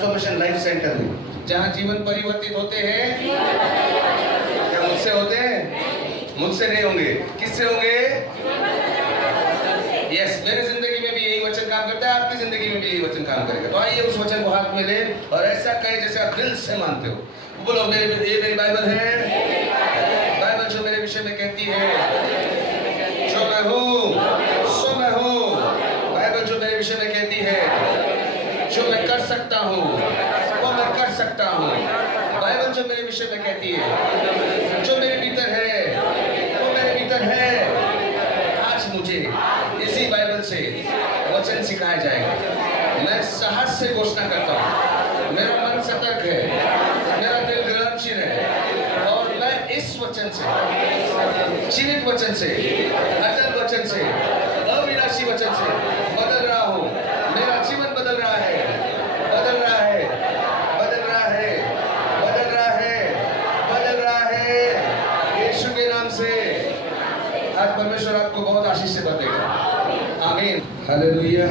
Transformation life centre में, जहाँ जीवन परिवर्तित होते हैं। क्या मुझसे होते हैं? मुझसे नहीं होंगे, किससे होंगे? यस, मेरे जिंदगी में भी यही वचन काम करता है, आपकी जिंदगी में भी यही वचन काम करेगा। तो आइए उस वचन को हाथ में ले और ऐसा कहे जैसे आप दिल से मानते हो। बोलो, ये मेरी बाइबल है। बाइबल जो मेरे विषय में कहती है, जो मैं हूँ सो मैं हूँ। बाइबल जो मेरे विषय में कहती है, जो मैं कर सकता हूँ वो मैं कर सकता हूँ। बाइबल जो मेरे विषय में कहती है, जो मेरे भीतर है वो मेरे भीतर है। आज मुझे इसी बाइबल से वचन सिखाया जाएगा। मैं साहस से घोषणा करता हूँ, मेरा मन सतर्क है, मेरा दिल ग्रहणशील है और मैं इस वचन से, जीवित वचन से, अटल वचन से, अविनाशी वचन से बदल रहा हूँ। मेरा जीवन बदल रहा है, बदल रहा है, बदल रहा है, बदल रहा है, बदल रहा है यीशु के नाम से। आज परमेश्वर आपको बहुत आशीष से बदलेगा। आमीन, हालेलुया।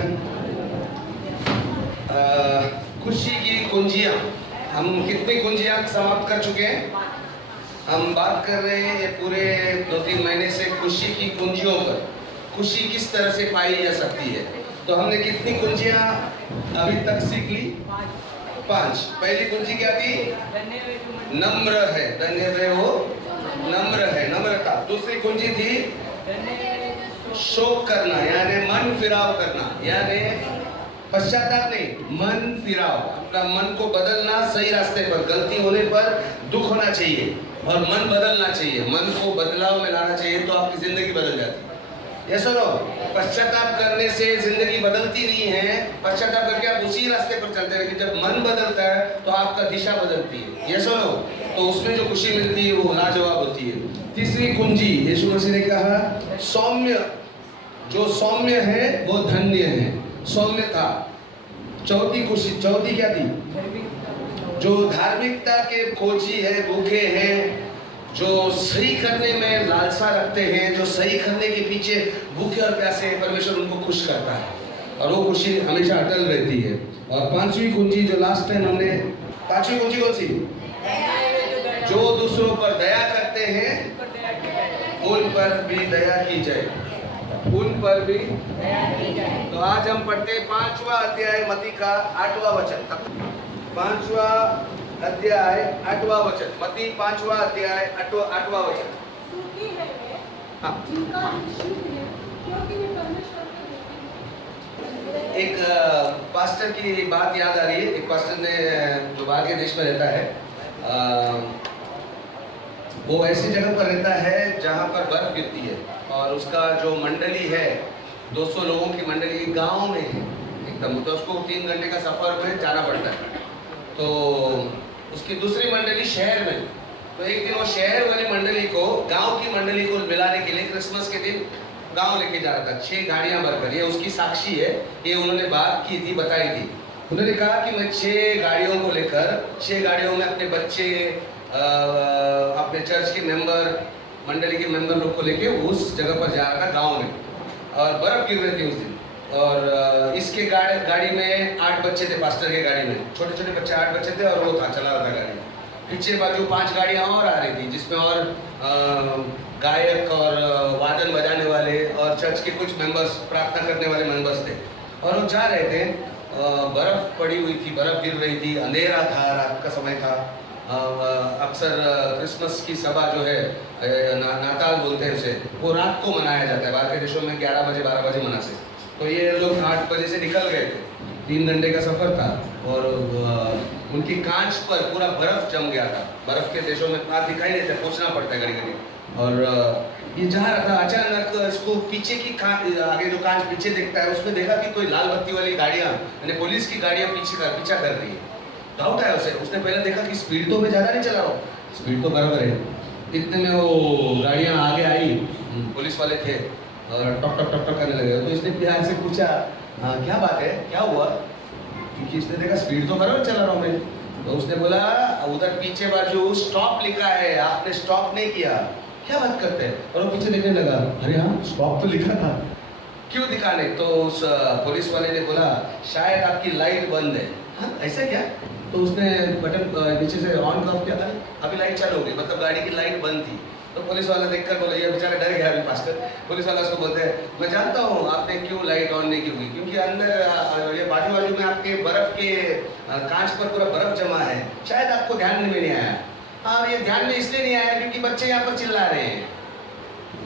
खुशी की कुंजियां, हम कितनी कुंजियां समाप्त कर चुके हैं? हम बात कर रहे हैं ये पूरे 2-3 महीने से खुशी की कुंजियों पर, खुशी किस तरह से पाई जा सकती है। तो हमने कितनी कुंजियां अभी तक सीख ली? 5। पहली कुंजी क्या थी? नम्र है, धन्य वे वो नम्र है, नम्रता। दूसरी कुंजी थी शोक करना, यानी मन फिराव करना, यानी पश्चाताप नहीं, मन फिराव, अपना मन को बदलना, सही रास्ते पर। गलती होने पर दुख होना चाहिए और मन बदलना चाहिए, मन को बदलाव में लाना चाहिए, तो आपकी जिंदगी बदल जाती है। ये सुनो, पश्चाताप करने से जिंदगी बदलती नहीं है, पश्चाताप करके आप उसी रास्ते पर चलते हैं, लेकिन जब मन बदलता है तो आपका दिशा बदलती है। ये सुनो, तो उसमें जो खुशी मिलती है वो लाजवाब होती है। तीसरी कुंजी, यीशु मसीह ने कहा सौम्य, जो सौम्य है वो धन्य है, सौम्यता। चौथी खुशी, चौथी क्या थी? जो धार्मिकता के खोजी है, भूखे हैं, जो सही करने में लालसा रखते हैं, जो सही करने के पीछे भूखे और प्यासे हैं, परमेश्वर उनको खुश करता है और वो खुशी हमेशा अटल रहती है। और 5वीं कुंजी जो लास्ट टाइम हमने, 5वीं कुंजी कौन सी? जो दूसरों पर दया करते हैं उन पर भी दया की जाए, उन पर भी। तो आज हम पढ़ते 5वां अध्याय मत्ती का 8वां वचन। 5वां अध्याय 8वां वचन, मत्ती 5वां अध्याय 8वां वचन। हाँ, एक पास्टर की बात याद आ रही है। एक पास्टर ने, जो बाहर के देश में रहता है, वो ऐसी जगह पर रहता है जहाँ पर बर्फ गिरती है और उसका जो मंडली है, 200 लोगों की मंडली गांव में है एकदम, तो उसको 3 घंटे का सफर में जाना पड़ता है। तो उसकी दूसरी मंडली शहर में, तो एक दिन वो शहर वाली मंडली को गांव की मंडली को मिलाने के लिए क्रिसमस के दिन गांव लेके जा रहा था, 6 गाड़ियां भरकर। ये उसकी साक्षी है, ये उन्होंने बात की थी, बताई थी। उन्होंने कहा कि मैं 6 गाड़ियों को लेकर, 6 गाड़ियों में अपने बच्चे, अपने चर्च के मेंबर, मंडली के मेंबर लोग को लेके उस जगह पर जा रहा था गांव में, और बर्फ गिर रही थी उस दिन। और इसके गाड़ी में 8 बच्चे थे, पास्टर के गाड़ी में छोटे छोटे बच्चे 8 बच्चे थे, और वो था चला रहा था गाड़ी। पीछे बाजू 5 गाड़ियाँ और आ रही थी, जिसमें और गायक और वादन बजाने वाले और चर्च के कुछ मेंबर्स, प्रार्थना करने वाले मेंबर्स थे। और वो जा रहे थे, बर्फ पड़ी हुई थी, बर्फ गिर रही थी, अंधेरा था, रात का समय था। अक्सर क्रिसमस की सभा जो है, नाताल बोलते हैं उसे, वो रात को मनाया जाता है। बाहर के देशों में 11 बजे 12 बजे मनाते हैं। तो ये लोग 8 बजे से निकल गए थे, 3 घंटे का सफर था, और उनकी कांच पर पूरा बर्फ जम गया था। बर्फ के देशों में आप दिखाई देते, पूछना पड़ता है घड़ी घड़ी। और ये जा रहा था, अचानक इसको पीछे की आगे जो कांच पीछे देखता है, उसमें देखा कि कोई लाल बत्ती वाली गाड़ियाँ, यानी पुलिस की गाड़ियाँ पीछा कर रही है। डाउट आया उसे, उसने पहले देखा कि स्पीड तो मैं ज़्यादा नहीं चला रहा हूँ, स्पीड तो बराबर है। इतने में वो गाड़ियाँ आगे आई, पुलिस वाले थे, और टक टक टक टक करने लगे। तो इसने प्यार से पूछा, हाँ क्या बात है, क्या हुआ? क्योंकि इसने देखा स्पीड तो बराबर चला रहा हूँ मैं। तो उसने बोला, उधर पीछे बाजू स्टॉप लिखा है, आपने स्टॉप नहीं किया, क्या बात करते हैं? और वो पीछे देखने लगा, अरे हाँ स्टॉप तो लिखा था, क्यों दिखाने? तो उस पुलिस वाले ने बोला, शायद आपकी लाइट बंद है, हाँ ऐसा क्या? तो उसने बटन नीचे से ऑन ऑफ किया, अभी लाइट चालू हो गई, मतलब गाड़ी की लाइट बंद थी। तो पुलिस वाला देखकर बोले, ये बेचारा डर गया अभी पास्टर। पुलिस वाला उसको बोलते हैं, मैं जानता हूँ आपने क्यों लाइट ऑन नहीं की हुई, क्योंकि अंदर ये बाजू में आपके बर्फ के कांच पर पूरा बर्फ जमा है, शायद आपको ध्यान में नहीं आया। हाँ ये ध्यान में इसलिए नहीं आया क्योंकि बच्चे यहाँ पर चिल्ला रहे हैं,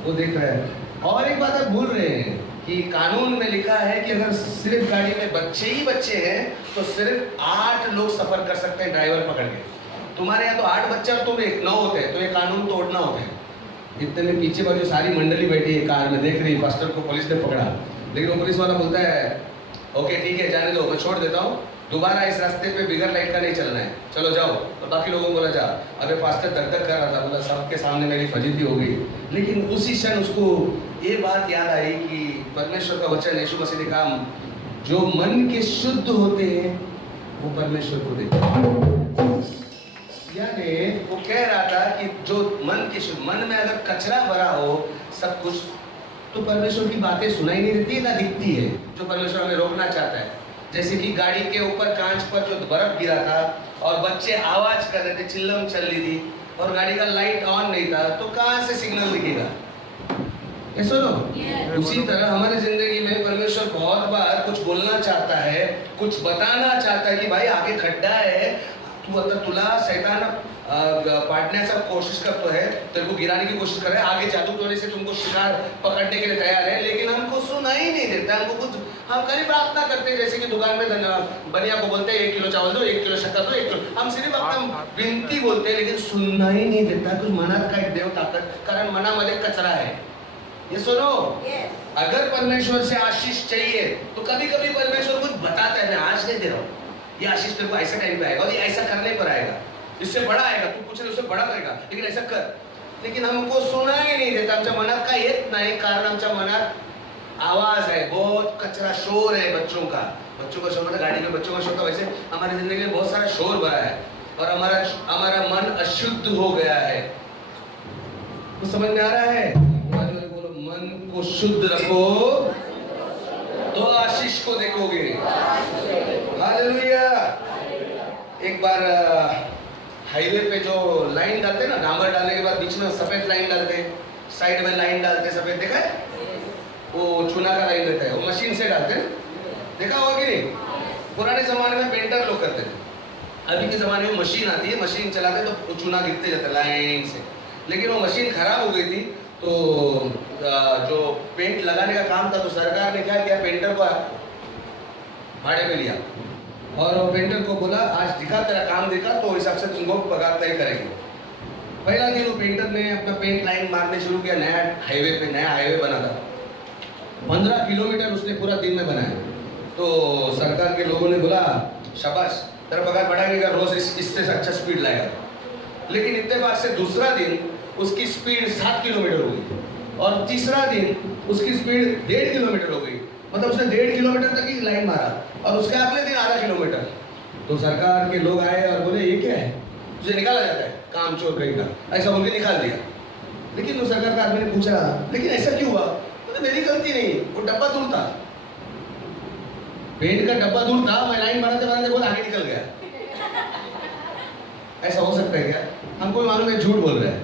वो देख रहा है। और एक बात आप भूल रहे हैं कि कानून में लिखा है कि अगर सिर्फ गाड़ी में बच्चे ही बच्चे हैं तो सिर्फ 8 लोग सफर कर सकते हैं ड्राइवर पकड़ के। तुम्हारे यहाँ तो 8 बच्चे और तुम 9 होते हैं, तो ये कानून तोड़ना होता है। इतने में पीछे बाजू सारी मंडली बैठी है कार में, देख रही है पास्टर को पुलिस ने पकड़ा। लेकिन वो पुलिस वाला बोलता है ओके ठीक है जाने दो, मैं छोड़ देता हूँ, दोबारा इस रास्ते पे बिगर लाइट का नहीं चलना है, चलो जाओ। तो बाकी लोगों को बोला जा। अबे पास्टर धक धक कर रहा था, बोला सबके सामने मेरी फजीती हो गई। लेकिन उसी क्षण उसको ये बात याद आई कि परमेश्वर का वचन यीशु मसीह ने कहा, जो मन के शुद्ध होते हैं वो परमेश्वर को देखते हैं। यानी वो कह रहा था कि जो मन के शुद्ध, मन में अगर कचरा भरा हो सब कुछ, तो परमेश्वर की बातें सुनाई नहीं देती ना दिखती है, जो परमेश्वर हमें रोकना चाहता है। जैसे कि गाड़ी के ऊपर कांच पर जो बर्फ गिरा था और बच्चे आवाज कर रहे थे, चिल्लम चल रही थी और गाड़ी का लाइट ऑन नहीं था, तो कहां से सिग्नल दिखेगा? ये सुनो, उसी तरह हमारी जिंदगी में परमेश्वर बहुत बार कुछ बोलना चाहता है, कुछ बताना चाहता है कि भाई आगे खड्डा है, तू आता तुला शैतान पाटण्याचा कोशिश करतो है, तेरे को गिराने की कोशिश कर रहा है, आगे जादू टोने से तुमको शिकार पकड़ने के लिए तैयार है, लेकिन हमको सुनाई नहीं देता। हमको कुछ, हम कहीं प्रार्थना करते हैं जैसे कि दुकान में बनिया को बोलते हैं 1 किलो चावल दो, 1 किलो शक्कर दो, 1 किलो, हम सिर्फ अपना विनती बोलते हैं, लेकिन सुनना ही नहीं देता। कुछ मनात काय देव ताकद, कारण मनामध्ये कचरा है। ये सुनो, अगर परमेश्वर से आशीष चाहिए तो कभी कभी परमेश्वर कुछ बताता है, मैं आज नहीं दे रहा हूँ, ये आशीष तेरे को ऐसा टाइम पे आएगा और ये ऐसा करने पर आएगा, इससे बड़ा आएगा, तू पूछ रहे उससे बड़ा करेगा, लेकिन ऐसा कर। लेकिन हमको सुना ही नहीं देता, आमच्या मनात काय येत नाही, कारण आमच्या मनात आवाज है, बहुत कचरा शोर है बच्चों का शोर, मतलब गाड़ी में बच्चों का शोर था, वैसे हमारी जिंदगी में बहुत सारा शोर भरा है और हमारा मन अशुद्ध हो गया है। तो समझ में आ रहा है? बोलो, मन को शुद्ध रखो तो आशीष को देखोगे। हालेलुया। एक बार हाईवे पे जो लाइन डालते हैं ना, डामर डालने के बाद बीच में सफेद लाइन डालते हैं, साइड में लाइन डालते हैं सफेद, देखा है? वो चूना का लाइन रहता है, वो मशीन से डालते हैं, देखा होगा कि नहीं? पुराने जमाने में पेंटर लोग करते थे, अभी के जमाने में मशीन आती है, मशीन चलाते तो चूना गिरते जाता है लाइन से। लेकिन वो मशीन खराब हो गई थी, तो जो पेंट लगाने का काम था, तो सरकार ने क्या किया, पेंटर को भाड़े पे लिया और वो पेंटर को बोला आज दिखा, तेरा काम दिखा तो हिसाब से तुमको पगार तय करेंगे। पहला दिन वो पेंटर ने अपना पेंट लाइन मारने शुरू किया, नया हाईवे बना था, 15 किलोमीटर उसने पूरा दिन में बनाया। तो सरकार के लोगों ने बोला शाबाश, तेरा पगार बढ़ाने का, रोज इससे अच्छा स्पीड लाएगा। लेकिन इत्तेफाक से दूसरा दिन उसकी स्पीड 7 किलोमीटर हो गई और तीसरा दिन उसकी स्पीड 1.5 किलोमीटर हो गई, मतलब उसने 1.5 किलोमीटर तक ही लाइन मारा और उसके अगले दिन आधा किलोमीटर। तो सरकार के लोग आए और बोले ये क्या है, तुझे निकाला जाता है, काम चोर कहीं का, ऐसा बोल के निकाल दिया। लेकिन वो सरकार का आदमी ने पूछा लेकिन ऐसा क्यों हुआ? तो मेरी गलती नहीं, वो डब्बा दूर था, पेंट का डब्बा दूर था, मैं लाइन बनाते बहुत आगे निकल गया। ऐसा हो सकता है क्या? हमको भी मालूम है झूठ बोल रहा है,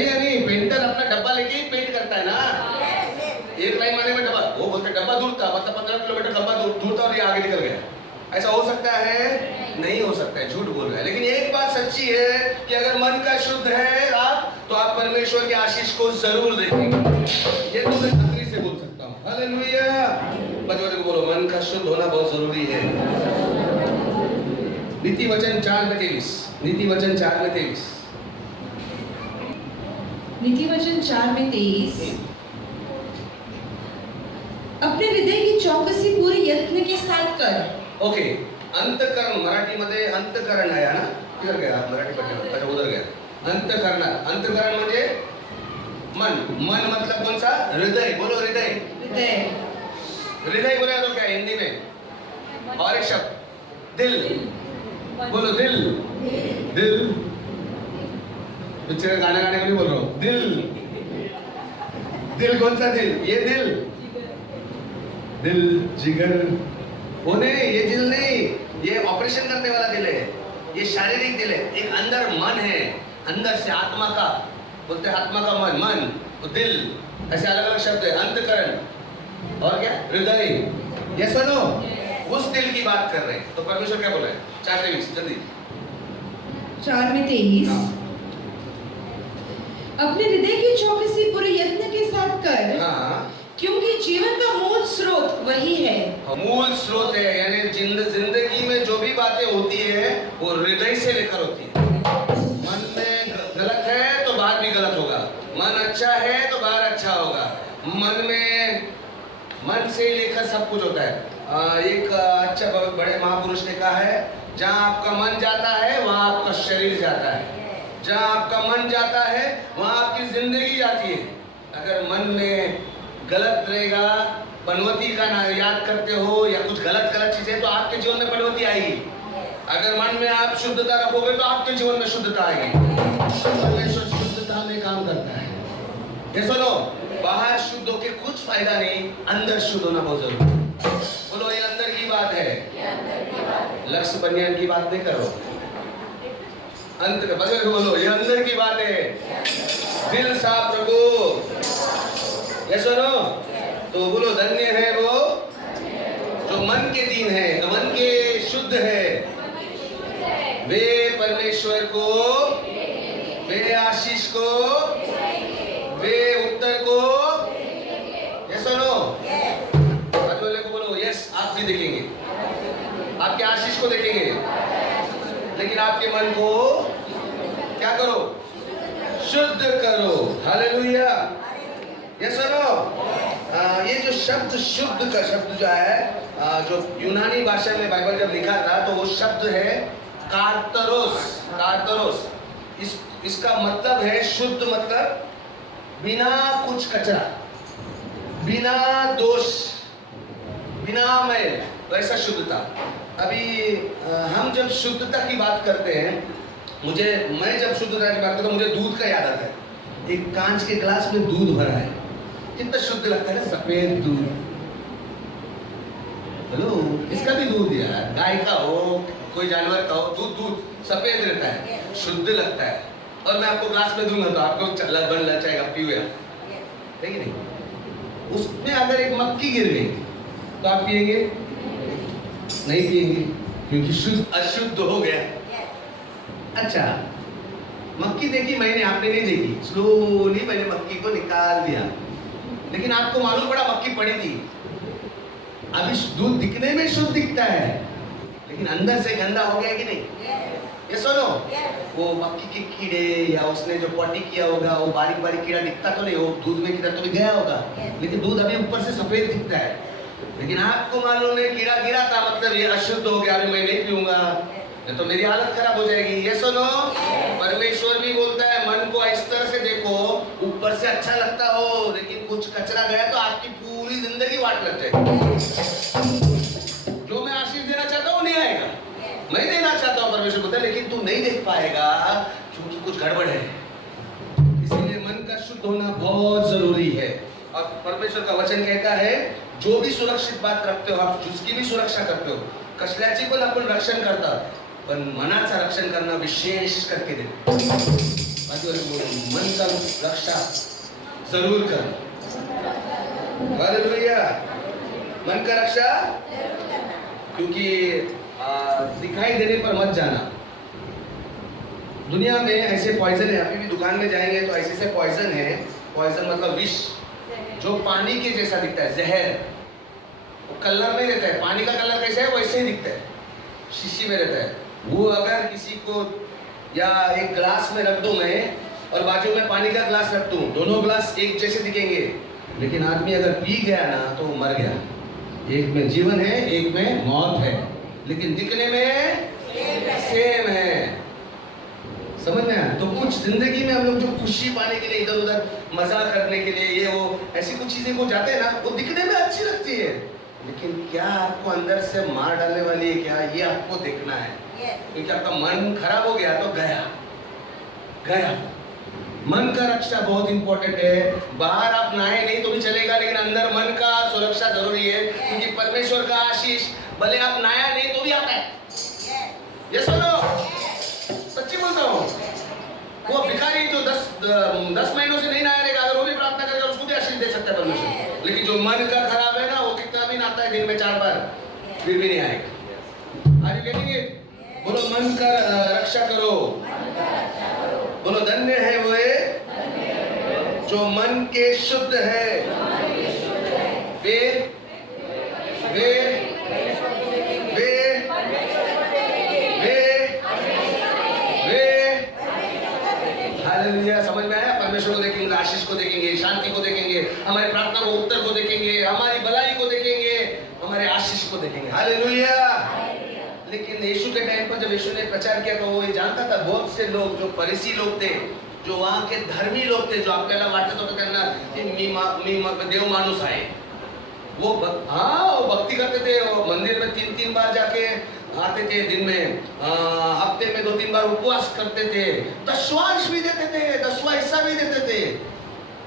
या नहीं? पेंटर अपना डब्बा लेके ही पेंट करता है ना, एक लाइन मारने में डब्बा, वो बोलते डब्बा दूर था, मतलब 15 किलोमीटर डब्बा दूर था और ये आगे निकल गया। ऐसा हो सकता है? नहीं हो सकता है, झूठ बोल रहा है। लेकिन एक बात सच्ची है कि अगर मन का शुद्ध है आप, तो आप परमेश्वर के आशीष को जरूर देखेंगे, ये तो मैं खतरी से बोल सकता हूँ। हालेलुया। बच्चों को बोलो मन का शुद्ध होना बहुत जरूरी है। नीति वचन 4:23, नीति वचन 4:23, नीति वचन 4:23, अपने हृदय की चौकसी पूरे यत्न के साथ कर। ओके, अंतकरण मराठीमध्ये अंतकरण आहे ना, किधर गया मराठी पट्टे, अच्छा उधर गया। अंतकरण, अंतकरण म्हणजे मन, मन मतलब कौन सा? हृदय, बोलो हृदय। हृदय, हृदय बोला तो क्या हिंदी में? और एक शब्द दिल, बोलो दिल। दिल पिक्चर गाना गाने को नहीं बोल रहा हूँ, दिल। दिल कौन सा दिल? ये दिल, दिल जिगर वो नहीं, ये दिल नहीं, ये ऑपरेशन करने वाला दिल है, ये शारीरिक दिल है। एक अंदर मन है, अंदर से आत्मा का, बोलते हैं आत्मा का मन, मन तो दिल, ऐसे अलग अलग शब्द है। अंतकरण और क्या, हृदय। ये सुनो, उस दिल की बात कर रहे हैं। तो परमेश्वर क्या बोला है? 4:23 जल्दी। 4:23 अपने हृदय की चौकसी पूरे यत्न के साथ कर, हाँ, क्योंकि जीवन का मूल स्रोत वही है। मूल स्रोत है, यानी जिंदगी में जो भी बातें होती है वो हृदय से लेकर होती है। मन में गलत है तो बाहर भी गलत होगा, मन अच्छा है तो बाहर अच्छा होगा। मन में, मन से लेकर सब कुछ होता है। एक अच्छा बड़े महापुरुष ने कहा है, जहाँ आपका मन जाता है वहाँ आपका शरीर जाता है, जहाँ आपका मन जाता है वहाँ आपकी जिंदगी जाती है। अगर मन में गलत रहेगा, पनवती का ना याद करते हो या कुछ गलत चीजें, तो आपके जीवन में पनवती आएगी। अगर मन में आप शुद्धता रखोगे तो आपके जीवन में शुद्धता आएगी। परमेश्वर शुद्धता में काम करता है। ये सुनो, बाहर शुद्ध होके कुछ फायदा नहीं, अंदर शुद्ध होना बहुत जरूरी है। बोलो, ये अंदर की बात है, लक्ष्य बनियान की बात नहीं करो। अंतर बदल बोलो, ये अंदर की बात है, दिल साफ रखो। ये सुनो, तो बोलो, धन्य है वो जो मन के दीन है, मन के शुद्ध है, वे परमेश्वर को, वे आशीष को, वे उत्तर को। ये सुनो, को बोलो, यस, आप भी देखेंगे, आपके आशीष को देखेंगे, लेकिन आपके मन को क्या करो? शुद्ध करो। हालेलुया। ये सुनो, ये जो शब्द शुद्ध का शब्द जो है, जो यूनानी भाषा में बाइबल जब लिखा था तो वो शब्द है कार्तरोस। कार्तरोस, इसका मतलब है शुद्ध, मतलब बिना कुछ कचरा, बिना दोष, बिना मैल, वैसा शुद्धता। अभी हम जब शुद्धता की बात करते हैं, मैं जब शुद्धता की बात करता हूँ, मुझे दूध का याद आता है। एक कांच के ग्लास में दूध भरा है, कितना शुद्ध लगता है, सफेद दूध। हेलो, इसका भी दूध यार, गाय का हो, कोई जानवर का हो, दूध सफेद रहता है, शुद्ध लगता है। और मैं आपको ग्लास में दूंगा तो आपको बन जाएगा, पिए आप, है कि नहीं? उसमें अगर एक मक्खी गिर गई तो आप पिएंगे? नहीं पिएंगे, क्योंकि शुद्ध अशुद्ध हो गया। अच्छा, मक्खी देखी मैंने, आपने नहीं देखी, स्लोली मैंने मक्खी को निकाल दिया, लेकिन आपको मालूम पड़ा मक्खी पड़ी थी। अभी दूध दिखने में शुद्ध दिखता है, लेकिन अंदर से गंदा हो गया कि नहीं? ये सुनो, वो मक्खी के कीड़े या उसने जो पॉटी किया होगा, वो बारीक बारीक कीड़ा दिखता तो नहीं, वो दूध में किधर तो भी गया होगा, लेकिन दूध अभी ऊपर से सफेद दिखता है। लेकिन आपको मालूम है कीड़ा गिरा था, मतलब ये अशुद्ध हो गया, अभी मैं नहीं पीऊंगा, नहीं तो मेरी हालत खराब हो जाएगी। ये सुनो, परमेश्वर भी बोलता है, मन को इस तरह से देखो, ऊपर से अच्छा लगता हो, लेकिन कुछ कचरा गया तो आपकी पूरी जिंदगी वाट लग जाएगी। जो मैं आशीष देना चाहता हूँ नहीं आएगा, मैं देना चाहता हूँ, परमेश्वर बोलता है, लेकिन तू नहीं देख पाएगा क्योंकि कुछ गड़बड़ है। इसलिए मन का शुद्ध होना बहुत जरूरी है। और परमेश्वर का वचन कहता है, जो भी सुरक्षित बात रखते हो आप, जिसकी भी सुरक्षा करते हो, कसल्याची पण आपण रक्षण करता, पण मनाचं रक्षण करणं विशेष करके दे। मन का रक्षा जरूर कर। हालेलुया। मन का रक्षा, क्योंकि दिखाई देने पर मत जाना। दुनिया में ऐसे पॉइजन है, अभी भी दुकान में जाएंगे तो ऐसे से पॉइजन है, पॉइजन मतलब विष, जो पानी के जैसा दिखता है, जहर, वो कलर नहीं रहता है, पानी का कलर कैसा है वैसे ही दिखता है, शीशी में रहता है। वो अगर किसी को, या एक ग्लास में रख दूं मैं और बाजू में पानी का ग्लास रख दूं, दोनों ग्लास एक जैसे दिखेंगे, लेकिन आदमी अगर पी गया ना तो वो मर गया। एक में जीवन है, एक में मौत है, लेकिन दिखने में सेम है। समझ में आया? तो कुछ जिंदगी में हम लोग जो खुशी पाने के लिए इधर उधर मजा करने के लिए ये वो ऐसी कुछ चीजें को जाते हैं ना, वो दिखने में अच्छी लगती है, लेकिन क्या आपको अंदर से मार डालने वाली है क्या, ये आपको देखना है। क्योंकि आपका मन खराब हो गया तो गया गया। मन का रक्षा बहुत इंपॉर्टेंट है। बाहर आप नहाए नहीं तो भी चलेगा, लेकिन अंदर मन का सुरक्षा जरूरी है, क्योंकि परमेश्वर का आशीष भले आप नया नहीं तो भी आता है। ये सुनो, सच्ची बोलता हूँ। वो भिखारी जो 10 महीनों से नहीं नहाया रहेगा, अगर वो भी प्रार्थना करेगा उसको भी आशीष दे सकता है परमेश्वर। लेकिन जो मन का खराब है ना, वो कितना भी नहाता है दिन में 4 बार, फिर भी नहीं आएगा। Are you getting it? बोलो मन का रक्षा करो। बोलो धन्य है वे जो मन के शुद्ध है, वे वे वे वे वे हालेलुया। समझ में आया? परमेश्वर को देखेंगे, आशीष को देखेंगे, शांति को देखेंगे, हमारी प्रार्थना को उत्तर को देखेंगे, हमारी भलाई को देखेंगे, हमारे आशीष को देखेंगे। हालेलुया। लेकिन यीशु के टाइम पर जब यीशु ने प्रचार किया तो वो ये जानता था, बहुत से लोग जो फरीसी लोग थे, जो वहाँ के धर्मी लोग थे, जो आपल्याला वाटत होतं त्यांना मी देव माणूस आहे, वो भक्ति करते थे, वो मंदिर में 3-3 बार जाके आते थे, दिन में हफ्ते में 2-3 बार उपवास करते थे, 10वां भी देते थे, 10वां हिस्सा भी देते थे।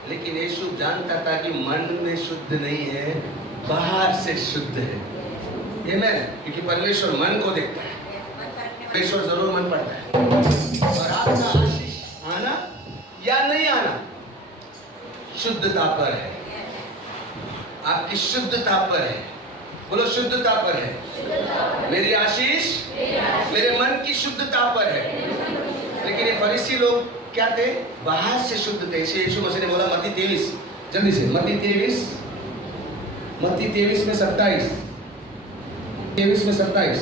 लेकिन यीशु जानता था कि मन में शुद्ध नहीं है, बाहर से शुद्ध है। आमेन। क्योंकि परमेश्वर मन को देखता है, परमेश्वर जरूर मन पड़ता है। और आपका आशीष आना या नहीं आना शुद्धता पर है, आपकी शुद्धता पर है। बोलो शुद्धता पर है। मेरी आशीष मेरे मन की शुद्धता पर है। लेकिन ये फरीसी लोग क्या थे? बाहर से शुद्ध थे। इसे यीशु मसीह ने बोला मत्ती 23, जल्दी से मत्ती 23 में 27, 23 में 27,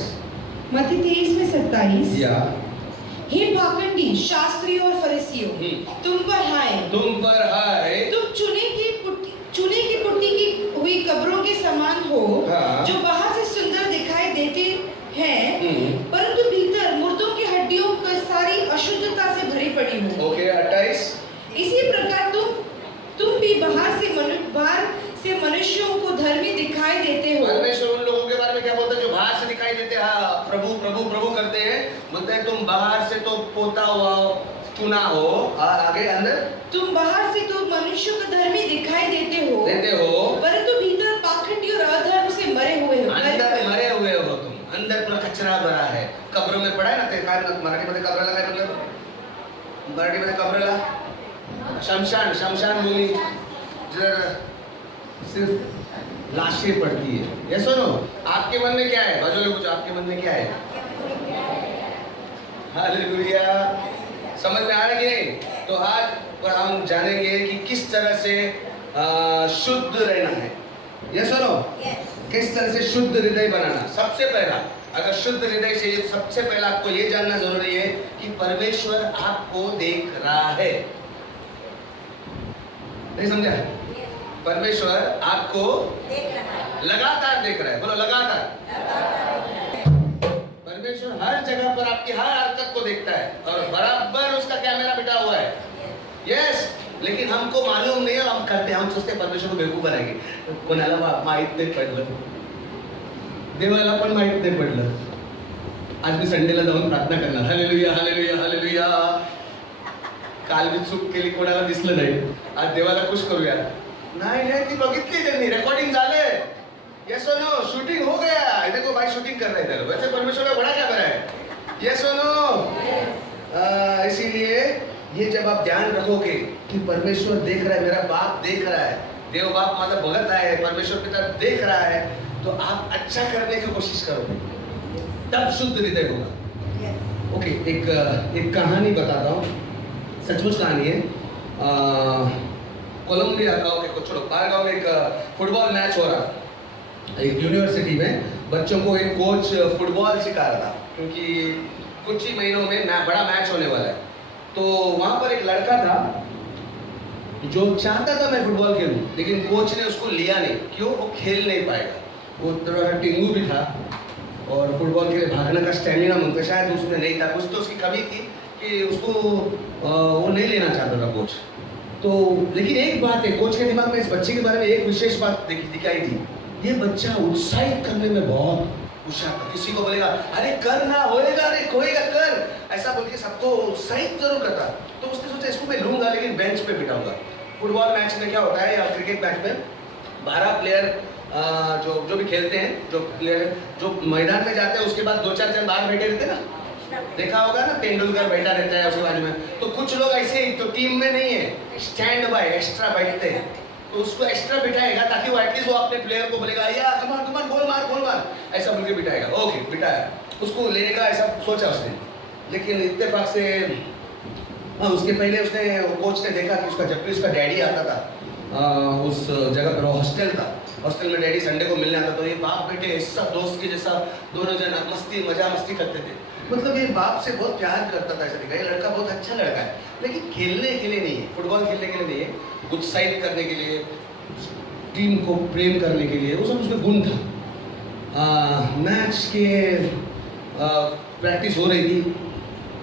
मत्ती 23 में 27। या हे पाखंडी शास्त्री और फरीसियों, तुम पर हाय, तुम पर हाय, तुम चुने की पुट्टी की हुई कब्रों के समान हो, हाँ। जो बाहर से सुंदर दिखाई देते हैं, परंतु भीतर मुर्दों की हड्डियों की सारी अशुद्धता से भरी पड़ी हो। ओके 28। इसी प्रकार तुम भी बाहर से मनुष्यों को धर्मी दिखाई देते हो। परमेश्वर उन लोगों के बारे में क्या बोलता है जो बाहर से दिखाई देते हैं, हाँ प्रभु प्रभु प्रभु करते हैं, बोलते हैं तुम बाहर से तो पोता हुआ चुना हो, और आगे अंदर तुम बाहर से तो मनुष्यों को धर्मी दिखाई देते हो, परंतु भीतर पाखंडी और अधर्म से मरे हुए हो। अंदर मरे हुए हो तुम, अंदर पूरा कचरा भरा है। कब्रों में पड़ा है ना, काय मराठीमध्ये कब्राला काय म्हणतात? मराठीमध्ये कब्राला शमशान भूमि, जर सिर्फ लाशें पड़ती है। ये सुनो, आपके मन में क्या है? बाजू में पूछो, आपके मन में क्या है? हालेलुया। समझ में आ रहा कि नहीं? तो आज हम जानेंगे कि किस तरह से शुद्ध रहना है। ये सुनो, किस तरह से शुद्ध हृदय बनाना। सबसे पहला, अगर शुद्ध हृदय से सबसे पहला आपको ये जानना जरूरी है कि परमेश्वर आपको देख रहा है। नहीं समझा? परमेश्वर आपको लगातार देख रहा है। बोलो लगातार। परमेश्वर हर जगह पर आपकी हर हरकत को देखता है और बराबर उसका कैमरा बिठा हुआ है। यस, लेकिन हमको मालूम नहीं है, हम करते, हम सोचते परमेश्वर को बेवकूफ बनाएंगे। कोणाला माहित नाही पडलं, देवाला पण माहित नाही पडलं, आज मी संडेला जाऊन प्रार्थना करणार, हालेलुया हालेलुया हालेलुया, काल मी चूक केली, कोणाला दिसलं नाही, आज देवाला खुश करूया। नहीं, ती बघितली त्यांनी, रेकॉर्डिंग झाले, यस और नो, शूटिंग हो गया, देखो भाई शूटिंग कर रहे थे। वैसे परमेश्वर का बड़ा कैमरा है, यस और नो। इसीलिए ये जब आप ध्यान रखोगे कि परमेश्वर देख रहा है, मेरा बाप देख रहा है, देव बाप माझा बघत आहे, परमेश्वर पिता देख रहा है, तो आप अच्छा करने की कोशिश करोगे, तब शुद्ध हृदय होगा। ओके, एक कहानी बताता हूँ, सचमुच कहानी है। कोलंबिया गांव के कुछ लोग, बाहर गांव में एक फुटबॉल मैच हो रहा, एक यूनिवर्सिटी में बच्चों को एक कोच फुटबॉल सिखा रहा था, क्योंकि कुछ ही महीनों में बड़ा मैच होने वाला है। तो वहाँ पर एक लड़का था जो चाहता था मैं फुटबॉल खेलूं, लेकिन कोच ने उसको लिया नहीं। क्यों? वो खेल नहीं पाएगा, वो थोड़ा टिंगू भी था और फुटबॉल के लिए भागने का स्टेमिना मुझे शायद उसमें नहीं था, कुछ तो उसकी कमी थी कि उसको वो नहीं लेना चाहता था कोच। तो लेकिन एक बात है, कोच के दिमाग में इस बच्चे के बारे में एक विशेष बात दिखाई दी, ये बच्चा उत्साहित करने में बहुत होशियार था। किसी को बोलेगा अरे कर ना, होएगा, अरे होएगा कर, ऐसा बोल के सबको उत्साहित जरूर करता। तो उसने सोचा इसको मैं लूंगा, लेकिन बेंच पे बिठाऊंगा। फुटबॉल मैच में क्या होता है या क्रिकेट मैच में 12 प्लेयर जो भी खेलते हैं, जो प्लेयर जो मैदान में जाते हैं उसके बाद 2-4 जन बाहर बैठे रहते हैं ना, देखा होगा ना, तेंदुलकर बैठा रहता है उसके बाजू में, तो कुछ लोग ऐसे ही तो टीम में नहीं है, स्टैंड बाय एक्स्ट्रा बैठते हैं, तो उसको एक्स्ट्रा बिठाएगा ताकि वो एटलीस्ट वो अपने प्लेयर को बोलेगा यार कमान कमान गोल मार ऐसा बोल के बिठाएगा। ओके बिठाया, उसको लेने का ऐसा सोचा उसने, लेकिन इत्तेफाक से उसके पहले उसने कोच ने देखा कि उसका जब भी उसका डैडी आता था उस जगह पर, हॉस्टल था, हॉस्टल में डैडी संडे को मिलने आता, तो ये बाप बेटे सब दोस्त के जैसा दोनों जन मस्ती करते थे, मतलब ये बाप से बहुत प्यार करता था, ऐसा दिखा ये लड़का बहुत अच्छा लड़का है, लेकिन खेलने के लिए नहीं है, फुटबॉल खेलने के लिए नहीं है, उत्साहित करने के लिए, टीम को प्रेम करने के लिए, वो सब उसमें गुण था। मैच के प्रैक्टिस हो रही थी,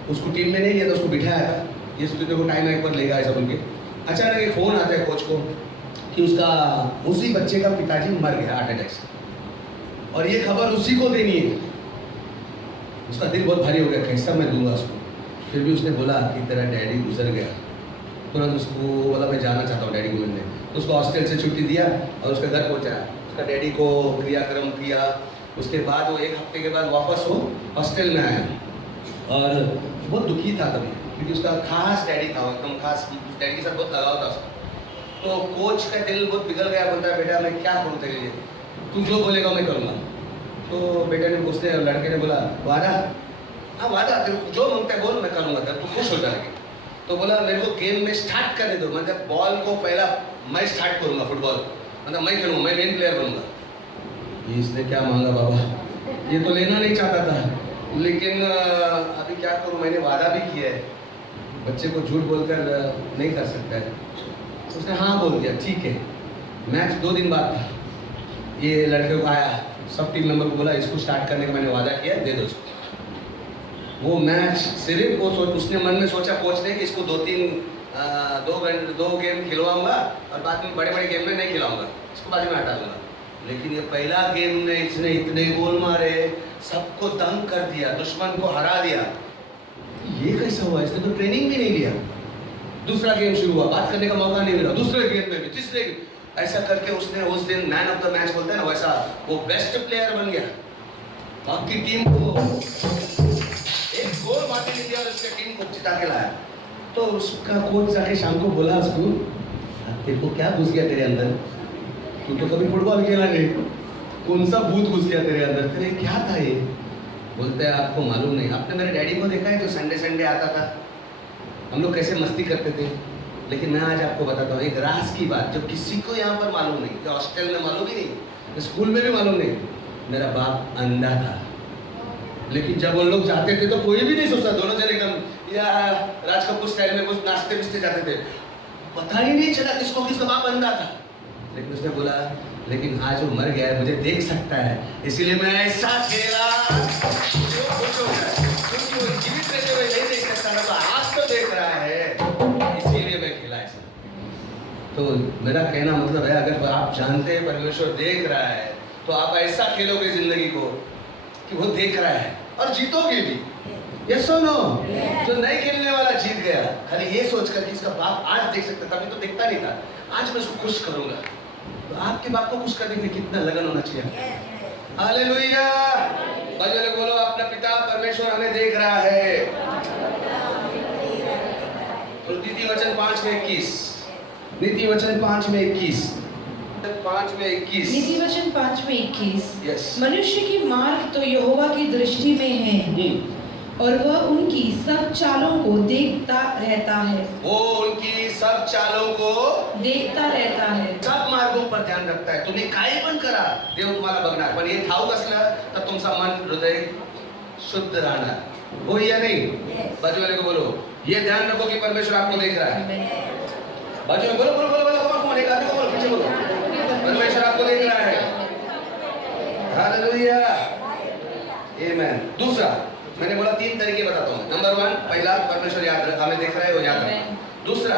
उसको टीम में नहीं लिया था, उसको बिठाया था, ये सोचते को टाइम एक बार लेगा ऐसा बोल के, अचानक एक फ़ोन आता है कोच को कि उसका उसी बच्चे का पिताजी मर गया हार्ट अटैक से, और ये खबर उसी को देनी है। उसका दिल बहुत भारी हो गया, कैसा मैं दूंगा उसको, फिर भी उसने बोला कि तेरा डैडी गुजर गया, तुरंत उसको बोला मैं जाना चाहता हूँ डैडी को मिलने, तो उसको हॉस्टल से छुट्टी दिया और उसका घर पहुँचाया, उसका डैडी को क्रियाक्रम किया, उसके बाद वो 1 हफ्ते के बाद वापस वो हॉस्टल में आया और बहुत दुखी था तभी, क्योंकि उसका खास डैडी था, एकदम खास डैडी के साथ बहुत लगाव था उसका। तो कोच का दिल बहुत पिघल गया, बोलता है बेटा मैं क्या करूँ तेरे लिए, तू जो बोलेगा मैं करूँगा। तो बेटे ने उसने लड़के ने बोला वादा, हाँ वादा, तेरे जो मांगता है बोल मैं करूँगा, तब तू खुश हो जाएगी। तो बोला मेरे को गेम में स्टार्ट करने दो, मतलब बॉल को पहला मैं स्टार्ट करूँगा, फुटबॉल मतलब मैं खेलूँगा, मैं मेन प्लेयर बनूँगा। इसने क्या मांगा बाबा, ये तो लेना नहीं चाहता था, लेकिन अभी क्या करूँ, मैंने वादा भी किया है, बच्चे को झूठ बोलकर नहीं कर सकता है। उसने हाँ बोल दिया, ठीक है। मैच 2 दिन बाद था, ये लड़के को आया, सब टीम मेंबर को बोला इसको स्टार्ट करने का मैंने वादा किया, दे दो उसको। वो मैच सिर्फ वो उसने मन में सोचा कोच ने कि इसको 2 गेम खिलवाऊंगा और बाद में बड़े गेम में नहीं खिलाऊंगा, इसको बाद में हटा दूंगा। लेकिन ये पहला गेम में इसने इतने गोल मारे, सबको दंग कर दिया, दुश्मन को हरा दिया। ये कैसा हुआ, इसने तो ट्रेनिंग भी नहीं लिया। दूसरा गेम शुरू हुआ, बात करने का मौका नहीं मिला, दूसरे गेम में भी, तीसरे, ऐसा करके उसने उस दिन मैन ऑफ द मैच बोलते हैं ना, वैसा वो बेस्ट प्लेयर बन गया। बाकी टीम को एक गोल मारने नहीं दिया और उसके टीम को जिता के लाया। तो उसका कोच जाके शाम को बोला उसको, तेरे को क्या घुस गया तेरे अंदर, तू तो कभी फुटबॉल खेला नहीं, कौन सा भूत घुस गया तेरे अंदर, तेरे क्या था ये? बोलते हैं आपको मालूम नहीं, आपने मेरे डैडी को देखा है जो संडे आता था, हम लोग कैसे मस्ती करते थे। लेकिन मैं आज आपको बताता हूँ एक राज की बात, जो किसी को यहाँ पर मालूम नहीं, जो हॉस्टल में मालूम ही नहीं, स्कूल में भी मालूम नहीं। मेरा बाप अंधा था, लेकिन जब वो लोग जाते थे तो कोई भी नहीं सोचता, दोनों जन एकदम या राज कपूर स्टाइल में कुछ नाचते बिस्ते जाते थे, पता ही नहीं चला किसको किसका बाप अंधा था। लेकिन उसने बोला लेकिन आज वो मर गया है, मुझे देख सकता है, इसीलिए मैं ऐसा खेला। क्योंकि वो जीवित रहते हुए नहीं देख सकता ना, तो आज तो देख रहा है, इसीलिए मैं खेला ऐसा। तो मेरा कहना मतलब है, अगर आप जानते हैं परमेश्वर देख रहा है, तो आप ऐसा खेलोगे जिंदगी को कि वो देख रहा है और जीतोगे भी। यस और नो? जो नहीं खेलने वाला जीत गया, खाली ये सोचकर कि इसका बाप आज देख सकता, तभी तो देखता नहीं था, आज मैं उसको खुश करूंगा। तो आपके बाप को खुश करने के लिए कितना लगन होना चाहिए। हालेलुया! बजले बोलो अपना पिता परमेश्वर हमें देख रहा है। तो नीति वचन 5:21, नीति वचन 5:21, 5:21, नीति वचन 5:21। यस। मनुष्य की मार्ग तो यहोवा की दृष्टि में है और वह उनकी सब चालों को देखता रहता है। वो उनकी सब चालों को देखता रहता है, सब मार्गों पर ध्यान रखता है। तुम्ही काही पण करा, देव तुम्हाला बघणार, पण हे ठाऊक असलं तर तुमचा मन हृदय शुद्ध राहणार। हो या नहीं? बाजू वाले को बोलो, ये ध्यान रखो कि परमेश्वर आपको देख रहा है। बाजू में बोलो बोलो बोलो बोलो, कौन एक आदमी को बोलो, पीछे बोलो, परमेश्वर आपको देख रहा है। हालेलुया, आमेन। दूसरा, मैंने बोला 3 तरीके बताता हूँ। नंबर 1, पहला परमेश्वर याद रख, हमें देख रहा है, वो याद रख। दूसरा,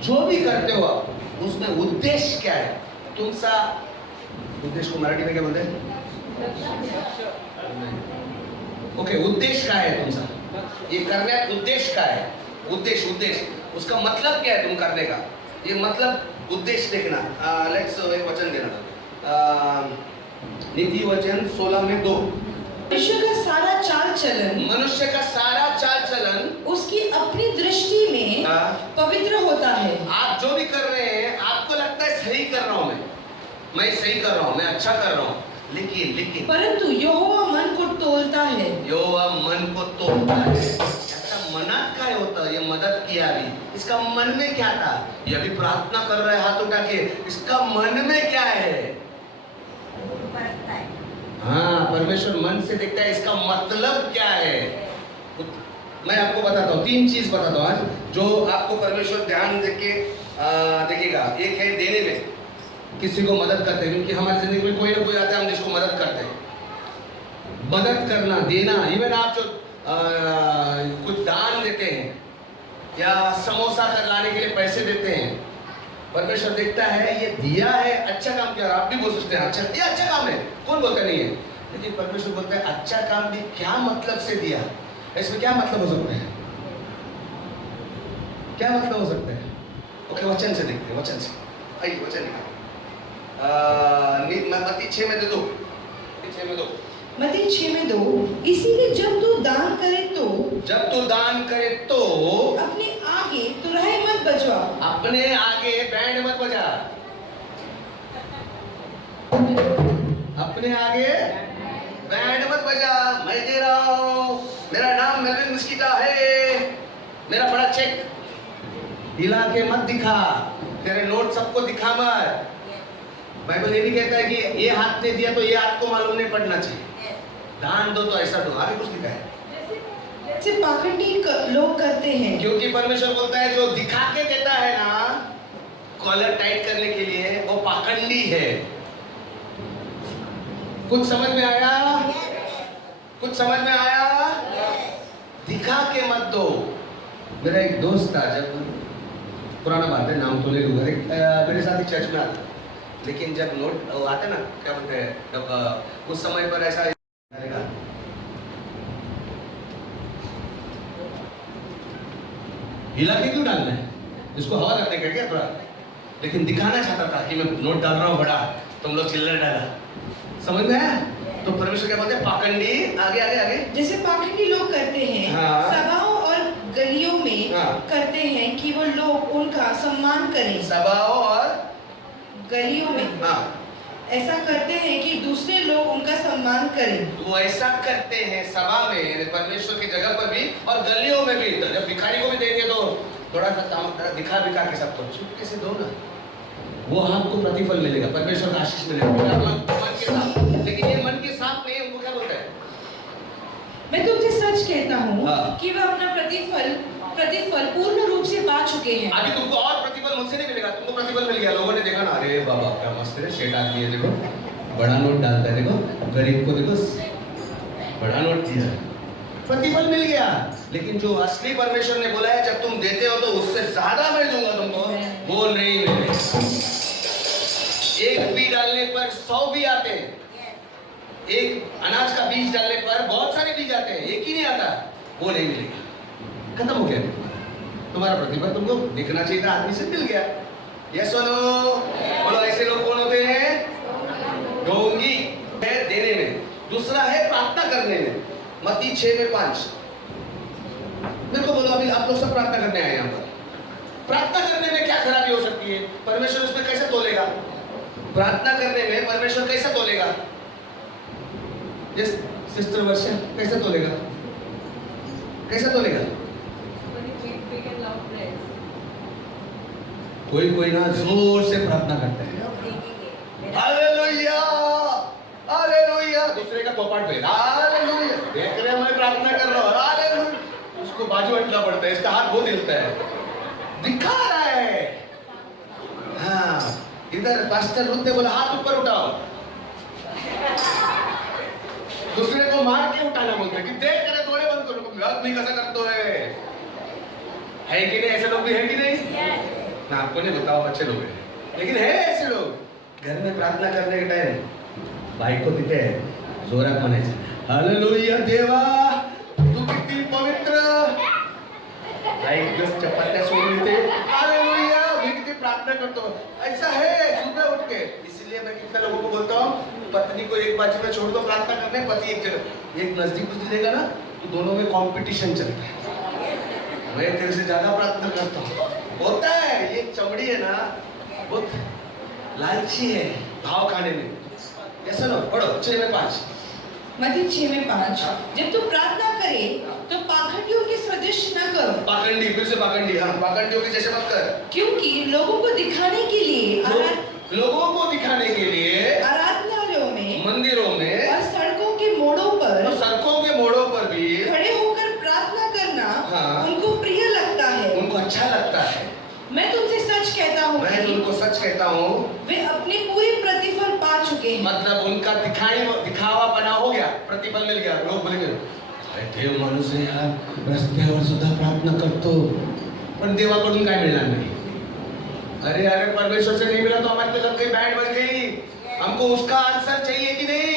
जो भी करते हो आप, उसमें उद्देश्य क्या है? तुमसा उद्देश्य को मराठी में क्या बोलते हैं? ओके, उद्देश्य क्या है तुमसा? ये करण्यात उद्देश्य क्या है? उद्देश्य उसका मतलब क्या है तुम करने का? ये मतलब उद्देश्य देखना। लेट्स एक वचन देना था, नीति वचन 16 में 2। मनुष्य का सारा चाल चलन, मनुष्य का सारा चाल चलन उसकी अपनी दृष्टि में पवित्र होता है। आप जो भी कर रहे हैं, आपको लगता है सही कर रहा हूं, मैं सही कर रहा हूं, मैं अच्छा कर रहा हूं, लेकिन परंतु यहोवा मन को तोलता है। यहोवा मन को तोलता है। ऐसा मनात काय होता है, ये मदद किया अभी, इसका मन में क्या था? ये अभी प्रार्थना कर रहा है हाथ उठा के, इसका मन में क्या है? हाँ, परमेश्वर मन से देखता है, इसका मतलब क्या है? मैं आपको बताता हूँ, 3 चीज बताता हूँ आज, जो आपको परमेश्वर ध्यान देके देखिएगा। एक है देने में, किसी को मदद करते हैं, क्योंकि हमारी जिंदगी में कोई ना कोई आता है, हम जिसको मदद करते हैं। मदद करना, देना, इवन आप जो कुछ दान देते हैं या समोसा कर लाने के लिए पैसे देते हैं, परमेश्वर देखता है ये दिया है, अच्छा काम किया। आप भी बोल सकते हैं अच्छा, ये अच्छा काम है, कौन बोलता नहीं है, लेकिन परमेश्वर बोलता है अच्छा काम भी क्या मतलब से दिया, इसमें क्या मतलब हो सकता है? क्या मतलब हो सकता है? ओके, वचन से देखते हैं, वचन से आइए, वचन निकालो। मत्ती 6 में 2, मत्ती 6 में 2, इसीलिए जब तू दान करे तो अपने आगे तुरहे मत बजवा। अपने आगे बैंड मत बजा, अपने आगे बैंड मत बजा। मैं दे रहा हूं, मेरा नाम मेलविन मस्कीटा है, मेरा बड़ा चेक हिला के मत दिखा, तेरे नोट सबको दिखा मत। बाइबल ये भी कहता है कि ये हाथ ने दिया तो ये हाथ को मालूम नहीं पड़ना चाहिए, दान दो तो ऐसा दो। आगे कुछ लिखा है, जैसे पाखंडी लोग करते हैं। क्योंकि परमेश्वर बोलता है जो दिखा के देता है ना, कॉलर टाइट करने के लिए, वो पाखंडी है। कुछ समझ में आया? कुछ समझ में आया? दिखा के मत दो। मेरा एक दोस्त था, जब पुराना बात है, नाम तो ले लूंगा, मेरे साथ ही चर्च में आता, लेकिन जब नोट आते ना, क्या बोलते हैं, जब उस समय पर ऐसा हिला के क्यों डालना है, इसको हवा करने का क्या थोड़ा, लेकिन दिखाना चाहता था कि मैं नोट डाल रहा हूँ बड़ा, तुम लोग चिल्लर डाला। समझ में आया? तो परमेश्वर क्या बोलते हैं? पाखंडी। आगे आगे आगे, जैसे पाखंडी लोग करते हैं, हाँ। सभाओं और गलियों में हाँ। करते हैं कि वो लोग उनका सम्मान करें। सभाओं और गलियों में, हाँ, ऐसा करते हैं कि दूसरे लोग उनका सम्मान करें। वो ऐसा करते हैं सभा में, परमेश्वर की जगह पर भी और गलियों में भी। जब भिखारी को भी देंगे तो थोड़ा सा दिखा के सब तो चुपके से दो ना, वो आपको प्रतिफल मिलेगा, परमेश्वर का आशीष मिलेगा मन के साथ। लेकिन ये मन के साथ नहीं, उनको क्या बोलता है? मैं तुमसे सच कहता हूँ हाँ। कि वह अपना प्रतिफल पूर्ण रूप से पा चुके हैं। अभी तुमको और प्रतिफल मुझसे नहीं मिलेगा, तुमको प्रतिफल मिल गया। लोगों ने देखा ना, अरे बाबा क्या मस्त है, सेठ आदमी है, देखो बड़ा नोट डालता है, देखो गरीब को देखो बड़ा नोट दिया, प्रतिफल मिल गया। लेकिन जो असली परमेश्वर ने बोला है, जब तुम देते हो तो उससे ज्यादा मैं दूंगा तुमको, वो नहीं मिलेगा। एक बीज डालने पर 100 भी आते हैं, एक अनाज का बीज डालने पर बहुत सारे बीज आते हैं, एक ही नहीं आता, वो नहीं मिलेगा। खत्म हो गया तुम्हारा प्रतिफल, तुमको दिखना चाहिए था, आदमी से मिल गया। यस और नो? बोलो, ऐसे लोग कौन होते हैं? ढोंगी है देने में। दूसरा है प्रार्थना करने में, मत्ती 6 में 5। मेरे को बोलो, अभी आप लोग सब प्रार्थना करने आए यहाँ पर, प्रार्थना करने में क्या खराबी हो सकती है? परमेश्वर उसमें कैसे तोलेगा? प्रार्थना करने में परमेश्वर कैसे तोलेगा? सिस्टर वर्षा कैसे तोलेगा? कैसे तोलेगा? कोई ना जोर से प्रार्थना करते हैं, हालेलुया हालेलुया, दूसरे का पोपट पे हालेलुया, देख रहे मैं प्रार्थना कर रहा हूँ हालेलुया, उसको बाजू हटना पड़ता है, इसका हाथ बहुत हिलता है, दिखा रहा है। हाँ, इधर पास्टर रुकते बोला हाथ ऊपर उठाओ, दूसरे को मार के उठाना बोलते कि देख करे थोड़े बंद करो, आदमी कैसा करते है कि नहीं? ऐसे लोग भी है कि नहीं? मैं आपको नहीं बताऊं, अच्छे लोग हैं, लेकिन है ऐसे लोग। घर में प्रार्थना करने के टाइम भाई को देते हैं जोरात म्हणायचे, हालेलुया देवा तू किती पवित्र, भाई बस चपात्या सोडून देते, हालेलुया मी किती प्रार्थना करता हूँ, ऐसा है सुबह उठ के। इसलिए मैं कितने लोगों को बोलता हूँ, पत्नी को एक बाजू में छोड़ दो प्रार्थना करने, पति एक जगह। एक नजदीक कुछ देगा ना तो दोनों में कंपटीशन चलता है, मैं तेरे से ज्यादा प्रार्थना करता हूँ। होता है, ये चमड़ी है ना बहुत लालची है भाव खाने में। ऐसा ना पढ़ो 6:5। मत्ती 6:5 जब तू प्रार्थना करे तो पाखंडियों के सदृश न करो। पाखंडी, फिर से पाखंडी, हाँ पाखंडियों के जैसे मत कर। क्योंकि लोगों को दिखाने के लिए लोगों को दिखाने के लिए आराधनालयों में, मंदिरों में और सड़कों के मोड़ों पर, और सड़कों के मोड़ों पर भी खड़े होकर प्रार्थना करना हाँ, उनको प्रिय लगता है। उनको अच्छा लगता है। मैं तुमसे सच कहता हूँ मैं कि तुमको सच कहता हूँ, वे अपने पूरे प्रतिफल पा चुके हैं। मतलब उनका दिखावा बना हो गया, प्रतिफल मिल गया। लोग बोलेंगे अरे देव माणूस आहे यार, रस्त्यावर सुद्धा प्रार्थना करतो, पण देवाकडून काय मिळणार नाही। अरे अरे परमेश्वर से नहीं मिला तो हमारी तो लग गई, बैंड बज गई। हमको उसका आंसर चाहिए कि नहीं?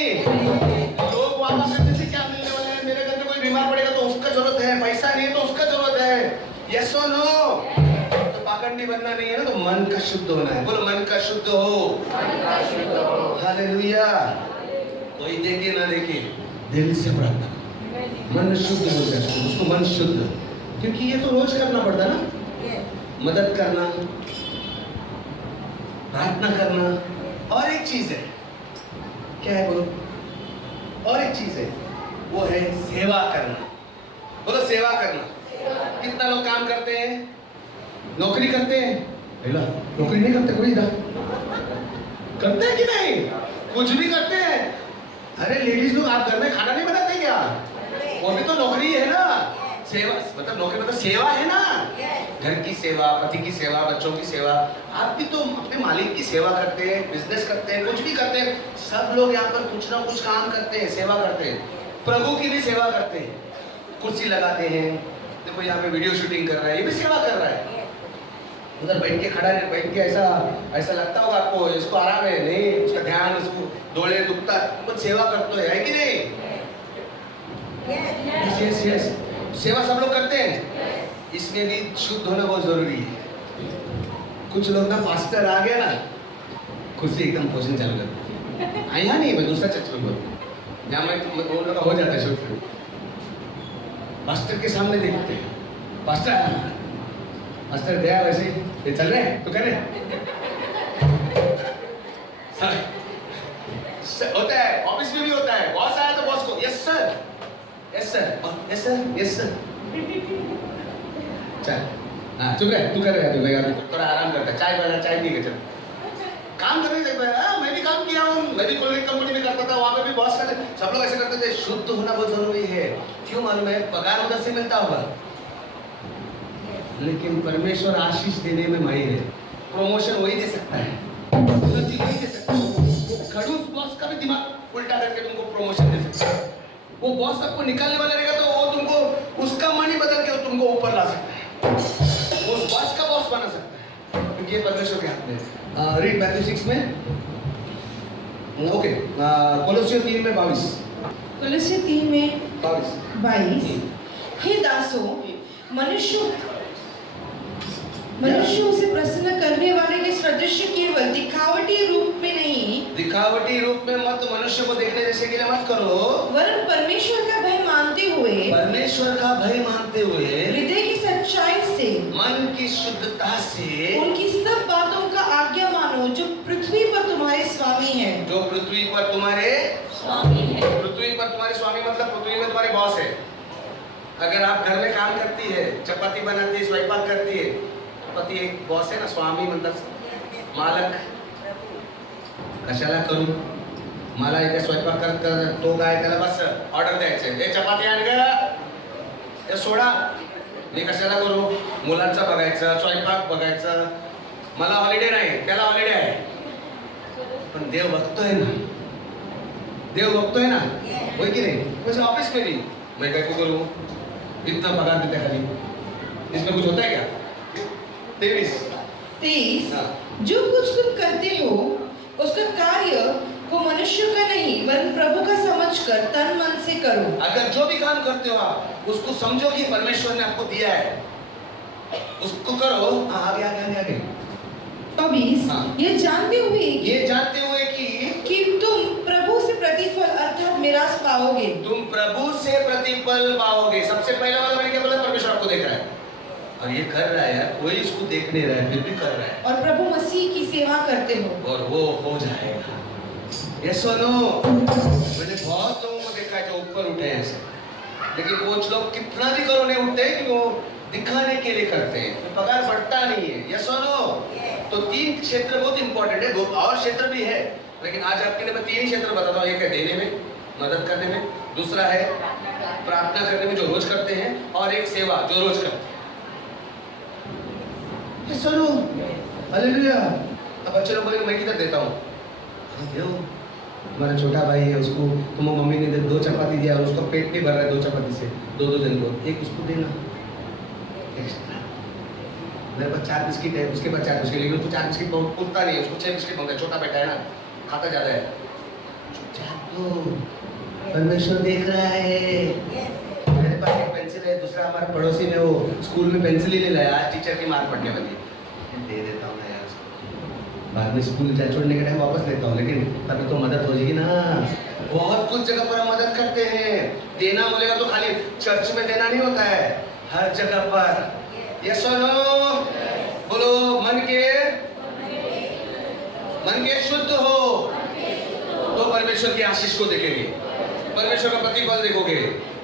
लोग वादा करने से क्या मिलने वाला है? मेरे घर में कोई बीमार पड़ेगा तो उसका जरूरत है, पैसा नहीं है तो उसका जरूरत है। यस और नो? तो पाखंडी बनना नहीं है ना, तो मन का शुद्ध होना है। बोलो मन का शुद्ध हो। हालेलुया। कोई देखे ना देखे, दिल से प्रार्थना, मन शुद्ध हो जाए, उसको मन शुद्ध, क्योंकि ये तो रोज करना पड़ता है ना, मदद करना, प्रार्थना करना। और एक चीज है, क्या है बोलो? और एक चीज है, वो है सेवा करना। बोलो सेवा करना। कितना लोग काम करते हैं, नौकरी करते हैं, नौकरी नहीं करते कोई इधर, करते हैं कि नहीं? कुछ भी करते हैं। अरे लेडीज लोग, आप घर में खाना नहीं बनाते क्या? वो भी तो नौकरी है ना। सेवा मतलब नौकरी मतलब सेवा है ना, घर की सेवा, पति की सेवा, बच्चों की सेवा। आप भी तो अपने मालिक की सेवा करते हैं, बिजनेस करते हैं, कुछ भी करते हैं। सब लोग यहाँ पर कुछ ना कुछ काम करते हैं, सेवा करते हैं। प्रभु की भी सेवा करते हैं, कुर्सी लगाते हैं। देखो यहाँ पे वीडियो शूटिंग कर रहा है, ये भी सेवा कर रहा है। उधर बैठ के खड़ा है, बैठ के ऐसा लगता होगा आपको इसको आराम है, नहीं उसका ध्यान, उसको डोले दुखता, कुछ सेवा करते है कि नहीं? यस यस, सेवा सब लोग करते हैं। इसमें भी शुद्ध होना बहुत जरूरी है। कुछ लोग ना पास्टर आ गया ना, कुर्सी एकदम पोषण चालू करते। यहाँ नहीं, मैं दूसरा चर्च में बोलूँ, जहाँ मैं उन लोगों का हो जाता है शूट। पास्टर के सामने देखते हैं, पास्टर मास्टर दया वैसे ये चल रहे हैं तो कर रहे होता है, ऑफिस में भी होता है। बॉस आया तो बॉस को yes sir, yes sir, yes sir, yes sir. चल हाँ चुप रहे, तू कर रहा है, थोड़ा आराम करता है, चाय बना, चाय पी के चल। काम करने से मैं भी काम किया हूँ, मैं भी कोई कंपनी में करता था, वहाँ पे भी बॉस का सब लोग ऐसे करते थे। शुद्ध होना बहुत जरूरी है। क्यों मालूम है? पगार उधर से मिलता होगा, लेकिन परमेश्वर आशीष देने में माहिर है। प्रमोशन वही दे सकता है, उन्नति वही दे सकता है। खड़ूस बॉस का भी दिमाग उल्टा करके तुमको प्रमोशन दे सकता है। वो बॉस सबको निकालने वाला रहेगा तो वो तुमको उसका मनी बदल के तुमको ऊपर ला सकता है, उस बॉस का बॉस बना सकता है, क्योंकि ये परमेश्वर के हाथ में है। रीड मैथ्यू 6 में, ओके, कोलोसियों 3 में 22। कोलोसियों 3 में 22। हे दासों, मनुष्यों से प्रसन्न करने वाले के सदृश केवल दिखावटी रूप में नहीं, दिखावटी रूप में मत मनुष्य को देखने जैसे के लिए मत करो, वरन परमेश्वर का भय मानते हुए, परमेश्वर का भय मानते हुए, हृदय की सच्चाई से, मन की शुद्धता से, उनकी सब बातों का आज्ञा मानो जो पृथ्वी पर तुम्हारे स्वामी हैं। जो पृथ्वी पर तुम्हारे स्वामी है। पृथ्वी पर तुम्हारे स्वामी मतलब पृथ्वी में तुम्हारे बॉस है। अगर आप घर में काम करती है, चपाती बनाती है, स्वयंपाक करती है, पति एक बॉस है ना, स्वामी मतलब मालक। कशाला करू, मला इथे स्वयंपाक करत तो काय त्याला बस ऑर्डर द्यायचे, हे चपाती आण ग, हे सोडा, मी कशाला करू? मुलांचं बघायचं, स्वयंपाक बघायचं, मला हॉलिडे नाही, त्याला हॉलिडे आहे। पण देव बघतोय ना, देव बघतोय ना, होय की नाही? वैसे ऑफिस में भी मैं क्या करूँ, इतना पगार देते खाली, इसमें कुछ होता है क्या? 23 जो कुछ तुम करते हो उसका कार्य को मनुष्य का नहीं वरन प्रभु का समझकर तन मन से करो। अगर जो भी काम करते हो आप उसको समझो कि परमेश्वर ने आपको दिया है, उसको करो। आगे आगे आगे आगे 24 हाँ। ये जानते हुए ये जानते हुए कि तुम प्रभु से प्रतिफल अर्थात मिरास पाओगे। तुम प्रभु से प्रतिफल पाओगे। सबसे पहला वाला मैंने क्या बोला? परमेश्वर आपको देख रहा है और ये कर रहा है यार, कोई इसको देख नहीं रहा है, फिर भी कर रहा है। और प्रभु मसीह की सेवा करते हो और वो हो जाएगा। ये सुनो, मैंने बहुत लोगों को देखा है जो ऊपर उठे हैं ऐसे, लेकिन कुछ लोग कितना भी करो नहीं उठते कि वो दिखाने के लिए करते हैं, तो पगार बढ़ता नहीं है। ये सुनो, तो 3 क्षेत्र बहुत इंपॉर्टेंट है, और क्षेत्र भी है, लेकिन आज आपके लिए मैं 3 ही क्षेत्र बताता हूँ। एक है देने में, मदद करने में, दूसरा है प्रार्थना करने में जो रोज करते हैं, और एक सेवा जो रोज करते हैं। ये सुनो, हालेलुया। अब बच्चे लोग बोलेंगे मैं किधर देता हूँ? हमारा छोटा भाई है, उसको तुम मम्मी ने 2 चपाती दिया और उसका पेट नहीं भर रहा है 2 चपाती से, 2 दिन को एक उसको देना एक्स्ट्रा। मेरे पास 4 बिस्किट है, उसके पास 4 बिस्किट, लेकिन उसको 4 बिस्किट पूछता नहीं है, उसको 6 बिस्किट मांगता है। छोटा बेटा है ना, खाता ज्यादा है। चुपचाप दो, परमेश्वर देख रहा है। मेरे पास एक पेंसिल है, दूसरा हमारे पड़ोसी ने वो स्कूल में पेंसिल ही नहीं लाया, आज टीचर की मार पड़ने वाली, दे देता हूँ यार उसको, बाद में स्कूल छोड़ने के टाइम वापस लेता हूँ, लेकिन तभी तो मदद हो जाएगी ना। बहुत कुछ जगह पर हम मदद करते हैं। देना बोलेगा तो खाली चर्च में देना नहीं होता है, हर जगह पर। यस और नो? बोलो, मन के शुद्ध हो तो परमेश्वर की आशीष को देखेंगे, परमेश्वर का प्रतिफल देखोगे,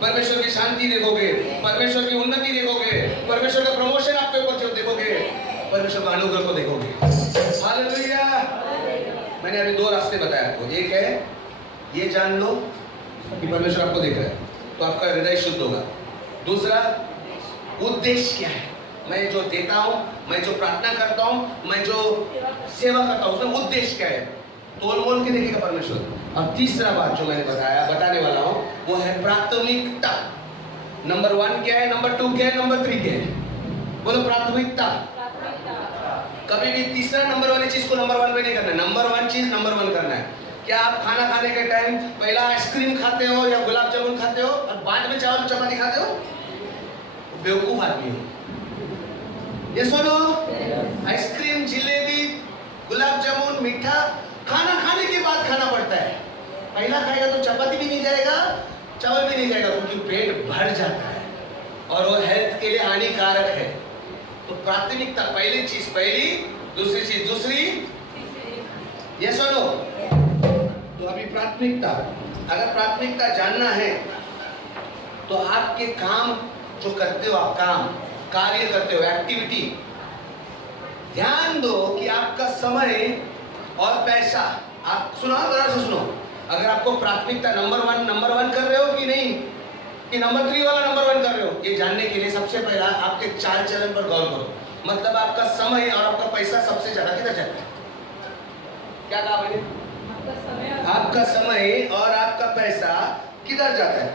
परमेश्वर की शांति देखोगे, परमेश्वर की उन्नति देखोगे, परमेश्वर का प्रमोशन आपके ऊपर जो देखोगे, परमेश्वर का अनुग्रह को देखोगे। हालेलुया। मैंने अभी 2 रास्ते बताए आपको। एक है ये जान लो कि परमेश्वर आपको देख रहा है, तो आपका हृदय शुद्ध होगा। दूसरा, उद्देश्य क्या है? मैं जो देता हूं, मैं जो प्रार्थना करता हूं, मैं जो सेवा करता हूं, उसमें उद्देश्य क्या है? तोल मोल के देखेगा परमेश्वर। और तीसरा बात जो मैंने बताने वाला हूं, वो है प्राथमिकता। नंबर 1 क्या है, नंबर 2 क्या है, नंबर 3 क्या है? बोलो, प्राथमिकता। कभी भी तीसरा नंबर वाली चीज को नंबर 1 पे नहीं करना है। नंबर 1 चीज नंबर 1 करना है। क्या आप खाना खाने के टाइम पहला आइसक्रीम खाते हो या गुलाब जामुन खाते हो और बाद में चावल चपाती खाते हो? बेवकूफ आदमी हो। ये सुनो, आइसक्रीम, जिलेबी, गुलाब जामुन, मीठा खाना खाने के बाद खाना पड़ता है। पहला खाएगा तो चपाती भी नहीं जाएगा, चावल भी नहीं जाएगा, क्योंकि पेट भर जाता है और वो हेल्थ के लिए हानिकारक है। तो प्राथमिकता, पहली चीज पहली, दूसरी चीज दूसरी। ये सुनो, तो अभी प्राथमिकता, अगर प्राथमिकता जानना है तो आपके काम जो करते हो, आप काम कार्य करते हो, एक्टिविटी, ध्यान दो कि आपका समय और पैसा, आप सुनो, जरा से सुनो, अगर आपको प्राथमिकता नंबर 1 कर रहे हो कि नहीं, कि नंबर 3 वाला नंबर 1 कर रहे हो, ये जानने के लिए सबसे पहला आपके चाल चलन पर गौर करो। मतलब आपका समय और आपका पैसा सबसे ज्यादा किधर जाता है? क्या कहा मैंने? आपका समय और आपका पैसा किधर जाता है?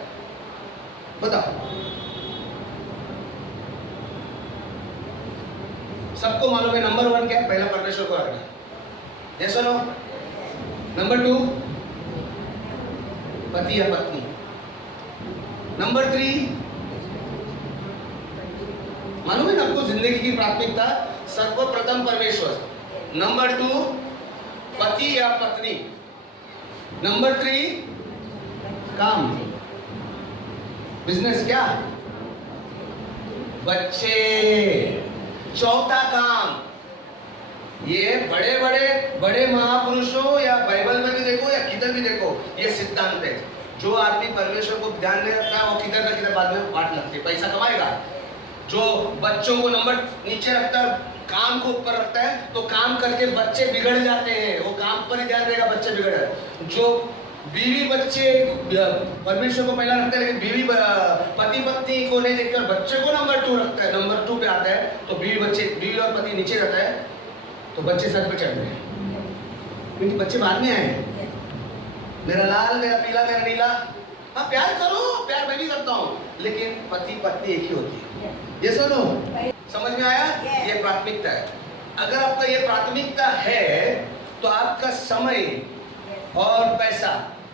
बताओ। सबको मालूम है नंबर 1 क्या है? पहला परमेश्वर को रखना। यस और नो? नंबर 2 पति या पत्नी। नंबर 3 मालूम है ना आपको जिंदगी की प्राथमिकता? सर्वप्रथम परमेश्वर। नंबर 2 पति या पत्नी। नंबर 3 काम, बिजनेस, क्या? बच्चे। चौथा काम, ये बड़े महापुरुषों या बाइबल में भी देखो या किधर भी देखो, ये सिद्धांत है। जो आदमी परमेश्वर को ध्यान नहीं रखता है वो किधर ना किधर बाद में वाट लगती है, पैसा कमाएगा। जो बच्चों को नंबर नीचे रखता है, काम को ऊपर रखता है, तो काम करके बच्चे बिगड़ जाते हैं। वो काम पर ही ध्यान देगा, बच्चे बिगड़। जो बीवी बच्चे परमेश्वर को पहला रखता है, लेकिन बीवी पति पत्नी को नहीं देखकर बच्चे को नंबर 2 रखता है, नंबर 2 पे आता है, तो बीवी और पति नीचे रहता है, तो बच्चे सर पे चढ़ रहे हैं, क्योंकि बच्चे बाद में आए। मेरा लाल, मेरा पीला, मेरा नीला। हाँ, प्यार करो, प्यार मैं भी करता हूँ, लेकिन पति पत्नी एक ही होती है। ये सुनो, समझ में आया? ये प्राथमिकता है। अगर आपका ये प्राथमिकता है तो आपका समय और पैसा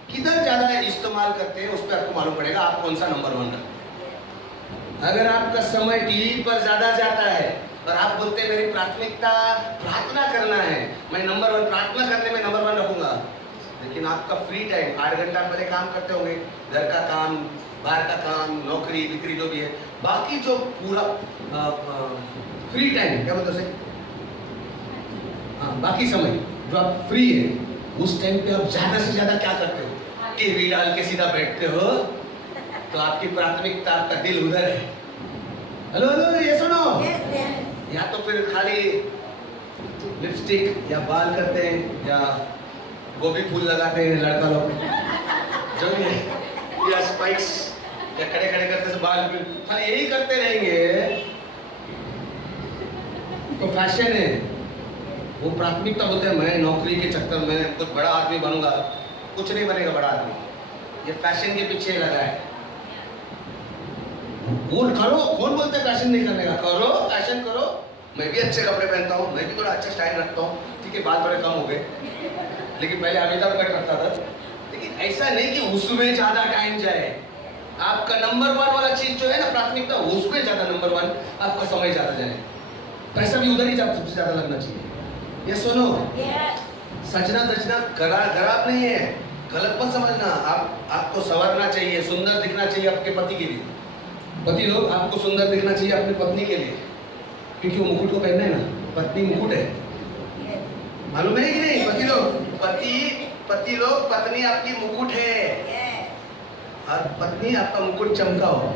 किधर ज्यादा इस्तेमाल करते हैं, उस पर आपको मालूम पड़ेगा आप कौन सा नंबर 1 रखते हैं। अगर आपका समय टीवी पर ज्यादा जाता है और आप बोलते हैं मेरी प्राथमिकता प्रार्थना करना है, मैं नंबर 1 प्रार्थना करने में नंबर 1 रखूंगा। लेकिन आपका फ्री टाइम 8 घंटा पहले काम करते होंगे, घर का काम, बाहर का काम, नौकरी बिक्री जो भी है, बाकी जो पूरा फ्री टाइम क्या बोलते हैं, हाँ बाकी समय जो आप फ्री है, उस टाइम पे आप ज्यादा से ज्यादा क्या करते हो? टीवी डाल के सीधा बैठते हो, तो आपकी प्राथमिकता, आपका दिल उधर है। हेलो हेलो, ये सुनो, या तो फिर खाली लिपस्टिक या बाल करते हैं या गोभी फूल लगाते हैं लड़का लोग जो भी है, या स्पाइक्स या खड़े खड़े करते से बाल खाली यही करते रहेंगे तो फैशन है। वो प्राथमिकता बोलते हैं मैं नौकरी के चक्कर में कुछ बड़ा आदमी बनूंगा, कुछ नहीं बनेगा बड़ा आदमी, ये फैशन के पीछे लगा है। वो करो, कौन बोलते हैं फैशन नहीं करने का? करो, फैशन करो। मैं भी अच्छे कपड़े पहनता हूँ, मैं भी थोड़ा अच्छा स्टाइल रखता हूँ, ठीक है बाल थोड़े कम हो गए, लेकिन पहले अमिताभ कट रखता था। लेकिन ऐसा नहीं कि उसमें ज्यादा टाइम जाए। आपका नंबर 1 वाला चीज जो है ना प्राथमिकता, उसमें ज्यादा नंबर 1 आपका समय ज्यादा जाए, पैसा भी उधर ही सबसे ज्यादा लगना चाहिए। ये सुनो, सजना दजना खराब नहीं है, गलत मत समझना। आपको संवरना चाहिए, सुंदर दिखना चाहिए अपने पति के लिए। पति लोग आपको सुंदर दिखना चाहिए अपनी पत्नी के लिए, क्योंकि वो मुकुट को पहनना है ना, पत्नी मुकुट है, मालूम है कि नहीं? पति लोग पत्नी आपकी मुकुट है, और पत्नी आपका मुकुट चमका हो,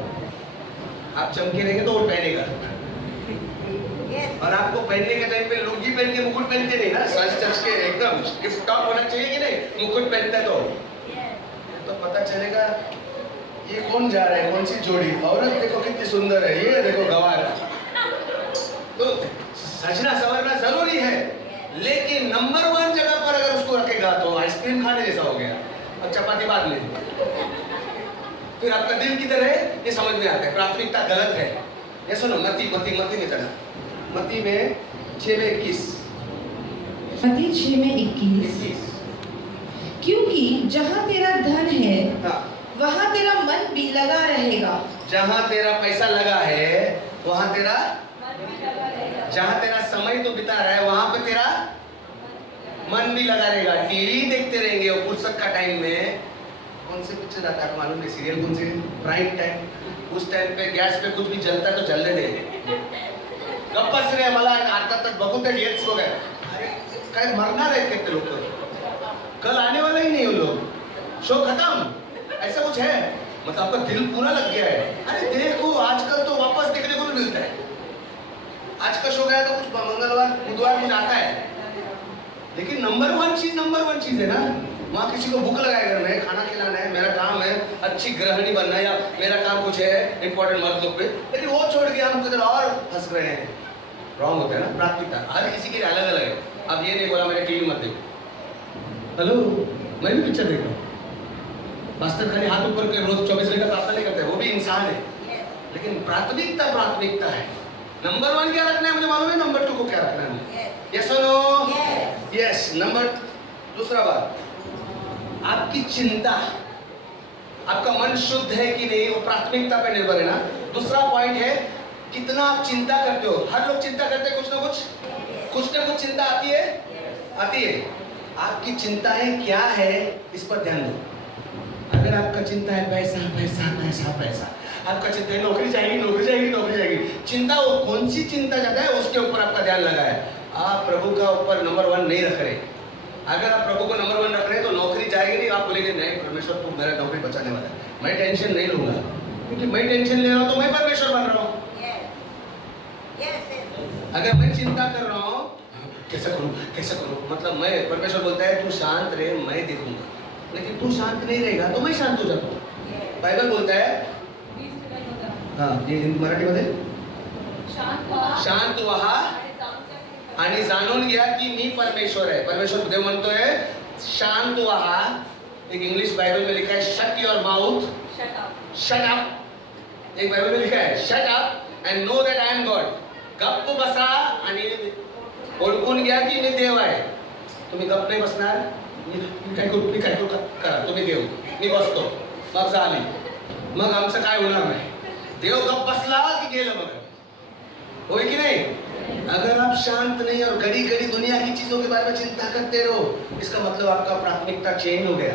आप चमके रहेंगे तो वो पहनेगा। और आपको पहनने के टाइम पे लुंगी पहन के मुकुट पहनते नहीं ना, सच सच के एकदम टिप टॉप होना चाहिए कि नहीं? मुकुट पहनता है तो पता चलेगा ये कौन जा रहा है, कौन सी जोड़ी, औरत देखो कितनी सुंदर है, ये देखो गंवार। तो सजना संवरना जरूरी है, लेकिन नंबर 1 जगह पर अगर उसको रखेगा तो आइसक्रीम खाने जैसा हो गया, और चपाती बाद में फिर आपका दिल किधर है ये समझ में आता है, प्राथमिकता गलत है। ये सुनो, मती में चला, मती में 6:21, मत्ती 6:21, क्योंकि जहाँ तेरा धन है वहाँ तेरा मन भी लगा रहेगा। जहाँ तेरा पैसा लगा है वहाँ तेरा, जहाँ तेरा समय तो बिता रहा है वहाँ पे तेरा मन भी लगा रहेगा। टीवी देखते रहेंगे और फुर्सत का टाइम में कौन से पिक्चर आता है मालूम नहीं, सीरियल कौन से, प्राइम टाइम, उस टाइम पे गैस पे कुछ भी जलता है तो जलने दे, गप्पस रे मला आता तक बहुत हेट्स हो गए, अरे काय मरना रहे कितने लोग तो, कल आने वाला ही नहीं वो लोग, शो खत्म, ऐसा कुछ है। मतलब आपका दिल पूरा लग गया है। अरे देखो आजकल तो वापस देखने को भी मिलता है, आज का शो गया तो कुछ मंगलवार बुधवार कुछ आता है, लेकिन नंबर 1 चीज है ना, वहाँ किसी को भूख लगाए घर में, खाना खिलाना है, मेरा काम है अच्छी गृहिणी बनना, या मेरा काम कुछ है इंपॉर्टेंट मर्द लोग पे, लेकिन वो छोड़ के हम किधर और हंस रहे हैं। रॉन्ग होता है ना, प्राथमिकता हर किसी के लिए अलग अलग है। अब ये नहीं बोला मैंने टीवी मत देखो, हेलो मैं भी पिक्चर देख रहा हूँ, मास्टर खाली हाथ ऊपर के रोज 24 घंटे प्रार्थना नहीं करते, वो भी इंसान है, लेकिन प्राथमिकता है। नंबर 1 क्या रखना है मुझे मालूम है, नंबर 2 को क्या रखना है? यस और नो? यस। नंबर दूसरा बात, आपकी चिंता, आपका मन शुद्ध है कि नहीं, वो प्राथमिकता पे निर्भर है ना। दूसरा पॉइंट है कितना आप चिंता करते हो। हर लोग चिंता करते हैं, कुछ ना कुछ चिंता आती है। आपकी चिंताएं क्या है इस पर ध्यान दो। अगर आपका चिंता है पैसा, आपका चिंता है नौकरी जाएगी, चिंता वो कौन सी चिंता ज्यादा है उसके ऊपर आपका ध्यान लगा है। आप प्रभु का ऊपर नंबर 1 नहीं रख रहे। अगर आप प्रभु को नंबर 1 रख रहे हैं तो नौकरी जाएगी नहीं, आप बोलेंगे नहीं परमेश्वर तू मेरा नौकरी बचाने वाला है, मैं टेंशन नहीं लूंगा, क्योंकि मैं टेंशन ले रहा हूँ तो मैं परमेश्वर बन रहा हूँ। अगर मैं चिंता कर रहा हूँ कैसे करूँ, मतलब मैं, परमेश्वर बोलता है तू शांत रहे मैं देखूंगा, लेकिन तू शांत नहीं रहेगा तो मैं शांत हो जाता हूँ। बाइबल बोलता है, हाँ ये मराठी मध्ये शांत व्हा आणि जाणून घ्या की मी परमेश्वर है। परमेश्वर देव म्हणतोय शांत व्हा। एक इंग्लिश बाइबल में लिखा है shut your mouth, shut up. एक बाइबल में लिखा है shut up and know that I am God. गप्प बसा आणि ओळखून घ्या की मी देव आहे। तुम्ही गप्प नाही बसणार, मी काय करू करा, तुम्ही देव, मी बसतो, मग झाली, मग आमचं काय होणार नाही। देव गप्प बसला की गेलं बघा, होय की नाही? अगर आप शांत नहीं और घड़ी घड़ी दुनिया की चीजों के बारे में चिंता करते रहो, इसका मतलब आपका प्राथमिकता चेंज हो गया।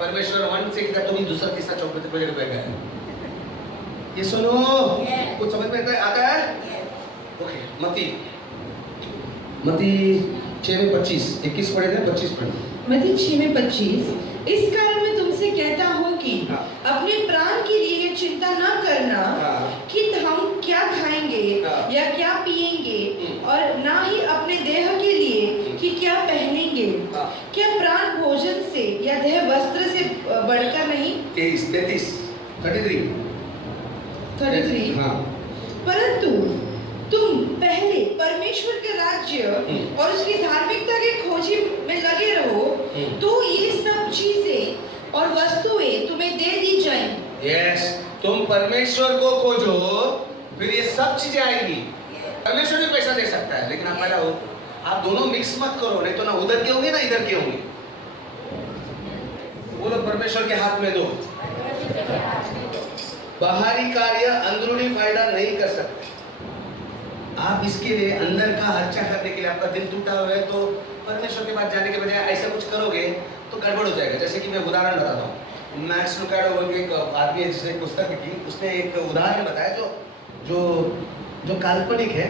परमेश्वर वन से किया तुम्हें दूसरा तीसरा चौथा प्रोजेक्ट पे गया। ये सुनो, कुछ समझ में आता है? ओके, मती 6:25, 21 पढ़े थे, 25 पढ़े। मत्ती 6:25, इस कारण मैं तुमसे कहता हूँ कि अपने प्राण के लिए चिंता न करना कि हम क्या खाएंगे या क्या पिएंगे, और ना ही अपने देह के लिए कि क्या पहनेंगे। क्या प्राण भोजन से या देह वस्त्र से बढ़कर नहीं? 33 हाँ। परंतु तुम पहले परमेश्वर के राज्य और उसकी धार्मिकता के खोजी में लगे रहो, तो ये सब चीजें और वस्तुएं तुम्हें दे दी जाएंगी। यस, तुम परमेश्वर को खोजो, फिर ये सब चीजें आएंगी। परमेश्वर भी पैसा दे सकता है, लेकिन आप पहला हो, आप दोनों मिक्स मत करो, नहीं तो ना उधर के होंगे ना इधर के होंगे। बोलो परमेश्वर के हाथ में दो। बाहरी कार्य अंदरूनी फायदा नहीं कर सकते। आप इसके लिए अंदर का अच्छा करने के लिए, आपका दिल टूटा हुआ है, तो परमेश्वर के पास जाने के बजाय ऐसा कुछ करोगे तो गड़बड़ हो जाएगा। जैसे कि मैं उदाहरण बताता हूँ, मैक्स लुकाडो बोल के एक आदमी है जिसने पुस्तक लिखी, उसने एक उदाहरण बताया जो काल्पनिक है।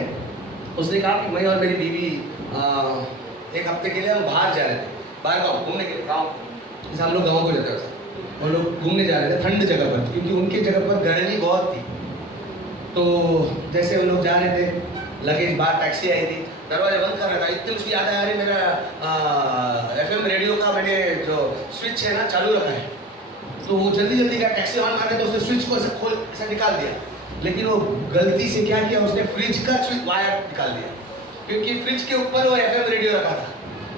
उसने कहा कि मैं और मेरी बीवी एक हफ्ते के लिए हम बाहर जा रहे थे, बाहर गाँव घूमने के लिए। गाँव जैसे हम लोग गाँव को जाते हैं, और लोग घूमने जा रहे थे ठंड जगह पर, क्योंकि उनकी जगह पर गर्मी बहुत थी। तो जैसे हम लोग जा रहे थे, लगेज बाहर टैक्सी आई थी, दरवाजा बंद कर रहा था, इतने मुझे याद आया, मेरा FM रेडियो का मैंने जो स्विच है ना चालू रखा है, तो वो जल्दी का टैक्सी ऑन कर रहे तो उसने स्विच को ऐसा निकाल दिया, लेकिन वो गलती से क्या किया, उसने फ्रिज का स्विच वायर निकाल दिया, क्योंकि फ्रिज के ऊपर वो FM रेडियो रखा था,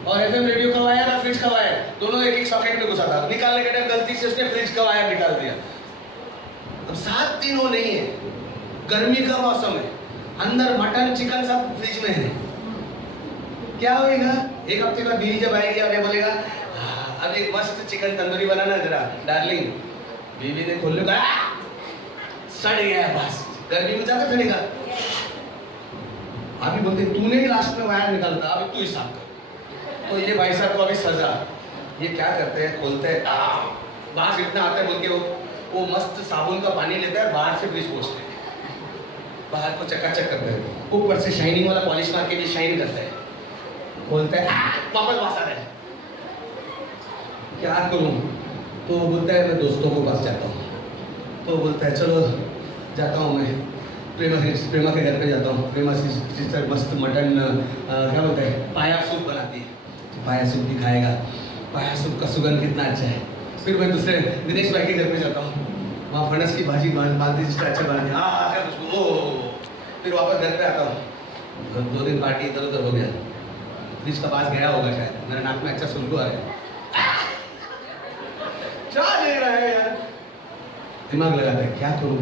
और FM रेडियो का वायर और फ्रिज का वायर दोनों एक सॉकेट में घुसा था। निकालने के टाइम गलती से उसने फ्रिज का वायर निकाल दिया। अब 7 दिन वो नहीं है, गर्मी का मौसम है, अंदर मटन चिकन सब फ्रिज में है, क्या होएगा? एक हफ्ते बाद बीवी जब आएगी और ये बोलेगा अब एक मस्त चिकन तंदूरी बनाना जरा डार्लिंग, बीवी ने खोल लिया, सड़ गया, बस गर्मी में ज्यादा सड़ेगा। अभी बोलते तूने ही लास्ट में वायर निकाला था, अभी तू ही साफ कर। तो ये भाई साहब को अभी सजा, ये क्या करते हैं, खोलते हैं, बाहर से इतना आता है बोल के वो मस्त साबुन का पानी लेता है, बाहर से फ्रिज पोंछते हैं, बाहर को चकाचक करते हैं, ऊपर से शाइनिंग वाला पॉलिश मार के भी शाइन करते हैं, बोलते हैं वापस बाहर आ रहे हैं, क्या करूं? तो बोलता है मैं दोस्तों को पास जाता हूँ। तो बोलता है चलो जाता हूँ, मैं प्रेमा के घर पे जाता हूँ। प्रेमा सिस्टर मस्त मटन क्या बोलते हैं पाया सूप बनाती है, तो पाया सूप भी खाएगा, पाया सूप का सुगंध कितना अच्छा है। फिर मैं दूसरे दिनेश भाई के घर पे जाता हूँ, वहाँ फणस की भाजी बांधती जिसका अच्छा बनाती है, फिर वापस घर पे आता हूँ। 2 दिन पार्टी इधर उधर हो गया, फ्रिज का पास गया होगा शायद, मेरा नाक में अच्छा सुलगू आ रहा है, क्या दे रहा है यार, दिमाग लगाते हैं क्या करूँ।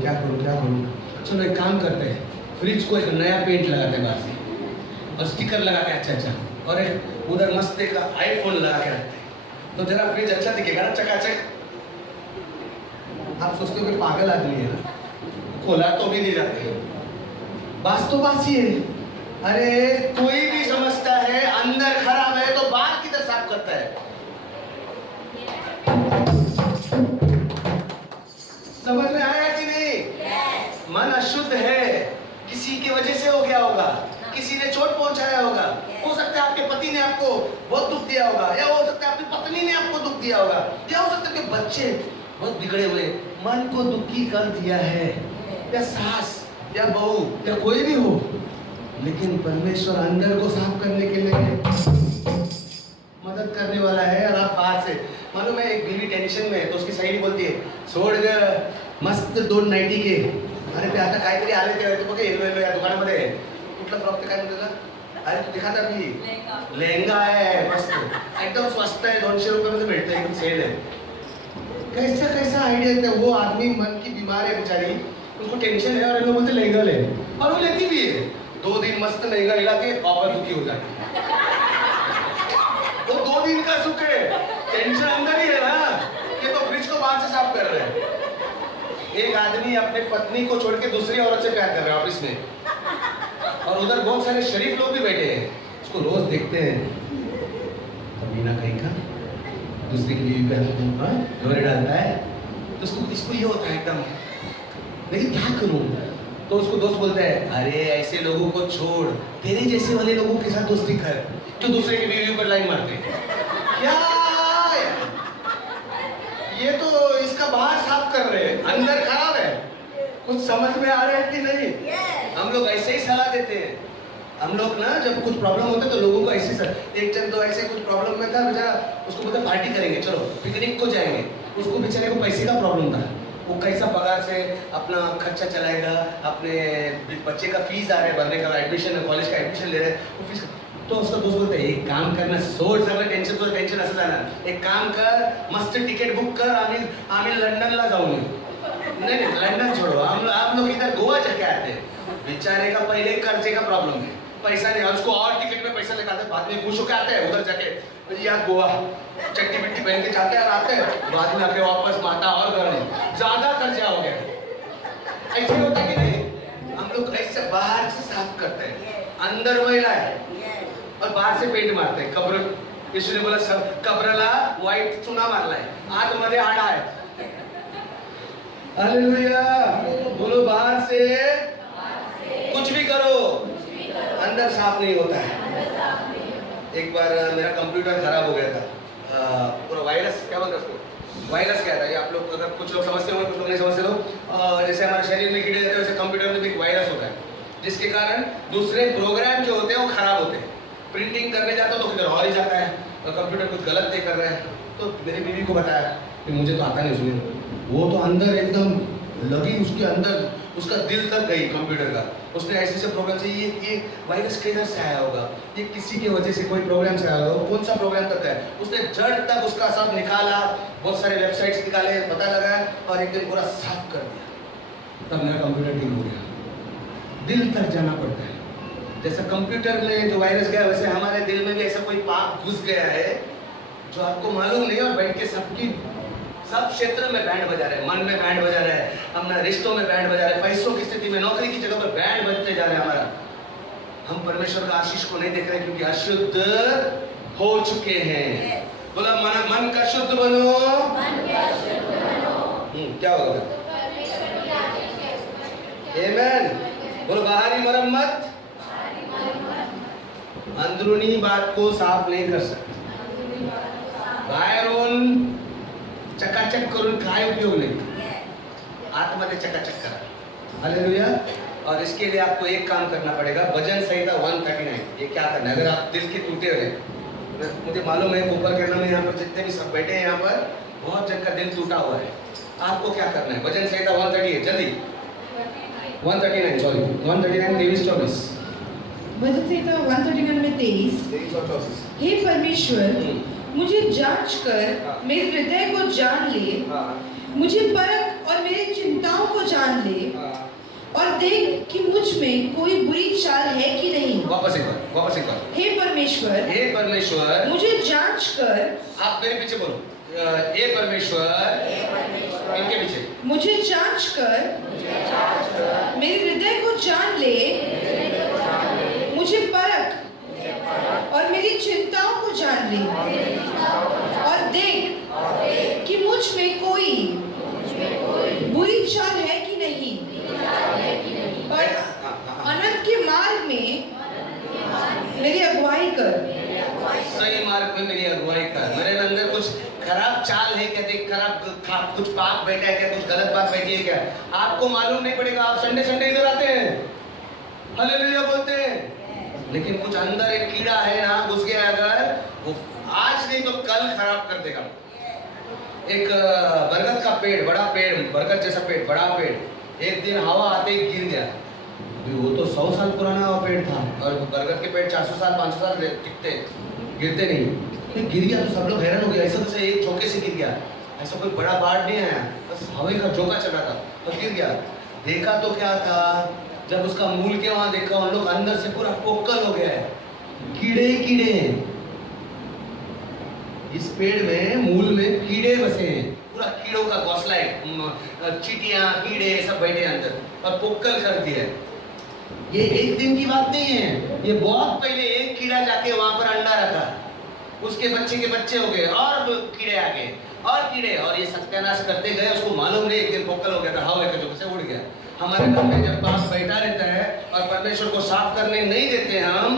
चलो एक काम करते हैं, फ्रिज को एक नया पेंट लगाते हैं बाहर से, और स्टिकर लगाते हैं अच्छा, और एक उधर मस्त एक आईफोन लगा के रखते हैं, तो जरा फ्रिज अच्छा दिखेगा ना, चकाचक। आप सोचते हो कि पागल आदमी है ना, खोला तो भी नहीं जाते, बात तो बात ही है। अरे कोई भी समझता है अंदर खराब है तो बाहर किधर साफ करता है? समझ में आया कि नहीं? yes. मन अशुद्ध है, किसी की वजह से हो गया होगा, किसी ने चोट पहुंचाया होगा, हो सकता है आपके पति ने आपको बहुत दुख दिया होगा, या हो सकता है आपकी पत्नी ने आपको दुख दिया होगा, या हो सकता है कि बच्चे बहुत बिगड़े हुए मन को दुखी कर दिया है, या सास या बहू या कोई भी हो, लेकिन परमेश्वर अंदर को साफ करने के लिए मदद करने वाला है। और आप बाहर से मालूम है, एक बीवी टेंशन में है तो उसकी सहेली बोलती है सोड मस्त 2 नाईटी के, अरे ते आता काहीतरी आले ते तू बघ येलो या दुकानामध्ये कुठला फ्रॉक ते काय म्हणतात, अरे तू दिखाता भी लहंगा है मस्त एकदम स्वस्त है, 200 रुपये में मिलता है, एकदम सेल है। कैसा आइडिया है? वो आदमी मन की बीमार है बेचारी, उसको टेंशन है, और इन लोग बोलते लहंगा ले, और वो लेती भी है। 2 दिन मस्त लहंगा हिला के वापस दुखी हो जाती है। वो 2 दिन का सुख है, टेंशन अंदर ही है ना, ये तो फ्रिज को बाहर से साफ कर रहे हैं। एक आदमी अपने पत्नी को छोड़ के दूसरी औरत से प्यार कर रहा है ऑफिस में, और उधर बहुत सारे शरीफ लोग भी बैठे हैं, उसको रोज देखते हैं, कभी ना कहीं का दूसरे की बीवी पे जोरे डालता है, तो इसको ये होता है एकदम, लेकिन क्या करूं? तो उसको दोस्त बोलता है, अरे ऐसे लोगों को छोड़, तेरे जैसे वाले लोगों के साथ दोस्ती कर जो दूसरे की बीवी पर लाइन मारते हैं। क्या ये तो इसका बाहर साफ कर रहे हैं, अंदर खराब है। कुछ समझ में आ रहा है कि नहीं? हम लोग ऐसे ही सलाह देते हैं। हम लोग ना जब कुछ प्रॉब्लम होते तो लोगों को ऐसे एक जन तो ऐसे कुछ प्रॉब्लम में था बेचारा, उसको बोलते पार्टी करेंगे, चलो पिकनिक को जाएंगे। उसको बेचारे को पैसे का प्रॉब्लम था, वो कैसा पगार से अपना खर्चा चलाएगा, अपने बच्चे का फीस आ रहा है भरने का, एडमिशन कॉलेज का एडमिशन ले रहे हैं, वो फीस। तो उसका दोस्त बोलते हैं, एक काम करना, सोड सगळं टेन्शन तुझं टेन्शन असं जाणार, एक काम कर, मस्त टिकट बुक कर, आम्ही लंडनला जाऊन येऊ। नहीं लंदन छोड़ो, आप लोग इधर गोवा जाके आते हैं। बेचारे का पहले कर्जे का प्रॉब्लम है, पैसा नहीं, उसको और टिकट में पैसा लगाते, बाद में खुश होकर आते हैं उधर जाके, या गोवा चट्टी बिट्टी पहन के जाते हैं, आते हैं, बाद में आके वापस माता और घर में ज्यादा कर्जा हो गया। ऐसे होता है कि नहीं? हम लोग ऐसे बाहर से साफ करते हैं, अंदर मैला है और बाहर से पेंट मारते हैं। कब्र, यीशु ने बोला सब कब्रला व्हाइट चुना मारला है, आतमध्ये हाड आहे। हालेलुया, बोलो बाहर से कुछ भी करो, अंदर साफ नहीं होता है। एक बार मेरा कंप्यूटर खराब हो गया था, पूरा वायरस, क्या बोलते हैं उसको, वायरस क्या था ये आप लोग, अगर कुछ लोग समझते होंगे कुछ लोग नहीं समझते लोग, जैसे हमारे शरीर में कीड़े रहते हैं वैसे कंप्यूटर में भी एक वायरस होता है, जिसके कारण दूसरे प्रोग्राम जो होते हैं वो खराब होते हैं। प्रिंटिंग करने जाता तो किधर और ही जाता है, और कंप्यूटर कुछ गलत नहीं कर रहा है। तो मेरी बीवी को बताया कि मुझे तो आता नहीं उसमें, वो तो अंदर एकदम लगी, उसके अंदर उसका दिल तक गई कंप्यूटर का। उसने ऐसे ऐसे प्रोग्राम से ये वायरस किधर से आया होगा, ये किसी की वजह से कोई प्रोग्राम से आया होगा, कौन सा प्रोग्राम तक है, उसने जड़ तक उसका सब निकाला, बहुत सारे वेबसाइट्स निकाले, पता लगा और एक दिन पूरा साफ कर दिया। तब मेरा कंप्यूटर ठीक हो गया। दिल तक जाना पड़ता है, जैसा कंप्यूटर में जो वायरस गया वैसे हमारे दिल में भी ऐसा कोई पाप घुस गया है जो आपको मालूम नहीं, और बैठ के सब क्षेत्र में बैंड बजा रहे हैं, मन में बैंड बजा रहे हैं, अपना रिश्तों में बैंड बजा रहे हैं, पैसों की स्थिति में, नौकरी की जगह पर बैंड बजते जा रहे हैं हमारा। हम परमेश्वर का आशीष को नहीं देख रहे क्योंकि अशुद्ध हो चुके हैं। बोला मन का शुद्ध बनो, क्या होगा? आमीन। बोलो बाहरी मरम्मत अंदरूनी बात को साफ नहीं कर सकते। बाहेरून चकाचक करून काय उपयोग नहीं, आतमध्ये चकाचक करा। हालेलुया। और इसके लिए आपको एक काम करना पड़ेगा, भजन संहिता 139। ये क्या करना है? अगर आप दिल के टूटे हुए, मुझे मालूम है ऊपर कहना में यहाँ पर जितने भी सब बैठे हैं यहाँ पर बहुत जन का दिल टूटा हुआ है। आपको क्या करना है? भजन संहिता 138 जल्दी 139 सॉरी 139 23-24 भजन संहिता 139 में 23 और 24। हे परमेश्वर, मुझे जांच कर मेरे हृदय को जान ले, मुझे परख और मेरी चिंताओं को जान ले, और देख कि मुझ में कोई बुरी चाल है कि नहीं। वापस एक बार। हे परमेश्वर, मुझे जांच कर, आप मेरे पीछे बोलो, हे परमेश्वर, इनके पीछे, मुझे जांच कर मेरे हृदय को जान ले, मुझे परख और मेरी चिंताओं को जान ले, और देख कि मुझ में कोई बुरी चाल है कि नहीं, और अनंत के मार्ग में मेरी अगुवाई कर। सही मार्ग में मेरी अगुवाई कर। मेरे अंदर कुछ खराब चाल है क्या? देख खराब कुछ पाप बैठा है क्या? कुछ गलत बात बैठी है क्या? आपको मालूम नहीं पड़ेगा। आप संडे इधर आते हैं, हालेलुया बोलते हैं, लेकिन कुछ अंदर एक कीड़ा है ना, घुस गया, अगर वो आज नहीं तो कल खराब कर देगा। एक बरगद का पेड़, बड़ा पेड़, बरगद जैसा पेड़, बड़ा पेड़, एक दिन हवा आते ही गिर गया। वो तो 100 साल पुराना पेड़ था, और बरगद के पेड़ 400 साल 500 साल टिकते, गिरते नहीं। गिर गया तो सब लोग हैरान हो गए, ऐसा तो एक झोंके से गिर गया, ऐसा कोई बड़ा बाढ़ नहीं आया, बस हवा का झोंका चल रहा था तो गिर गया। देखा तो क्या था, जब उसका मूल के वहां देखा, उन लोग अंदर से पूरा पोकल हो गया है, कीड़े ही कीड़े हैं। इस पेड़ में मूल में कीड़े बसे हैं, पूरा कीड़ों का घोंसला है, चींटियां कीड़े सब बैठे अंदर और पोकल कर दिया है। ये एक दिन की बात नहीं है, ये बहुत पहले एक कीड़ा जाके वहां पर अंडा रखा, उसके बच्चे के बच्चे हो गए और कीड़े आ गए और कीड़े, और ये सत्यानाश करते गए। उसको मालूम नहीं, एक दिन पोकल हो गया था, हवा के से उड़ गया। हमारे घर में जब बाप बैठा रहता है और परमेश्वर को साफ करने नहीं देते हम,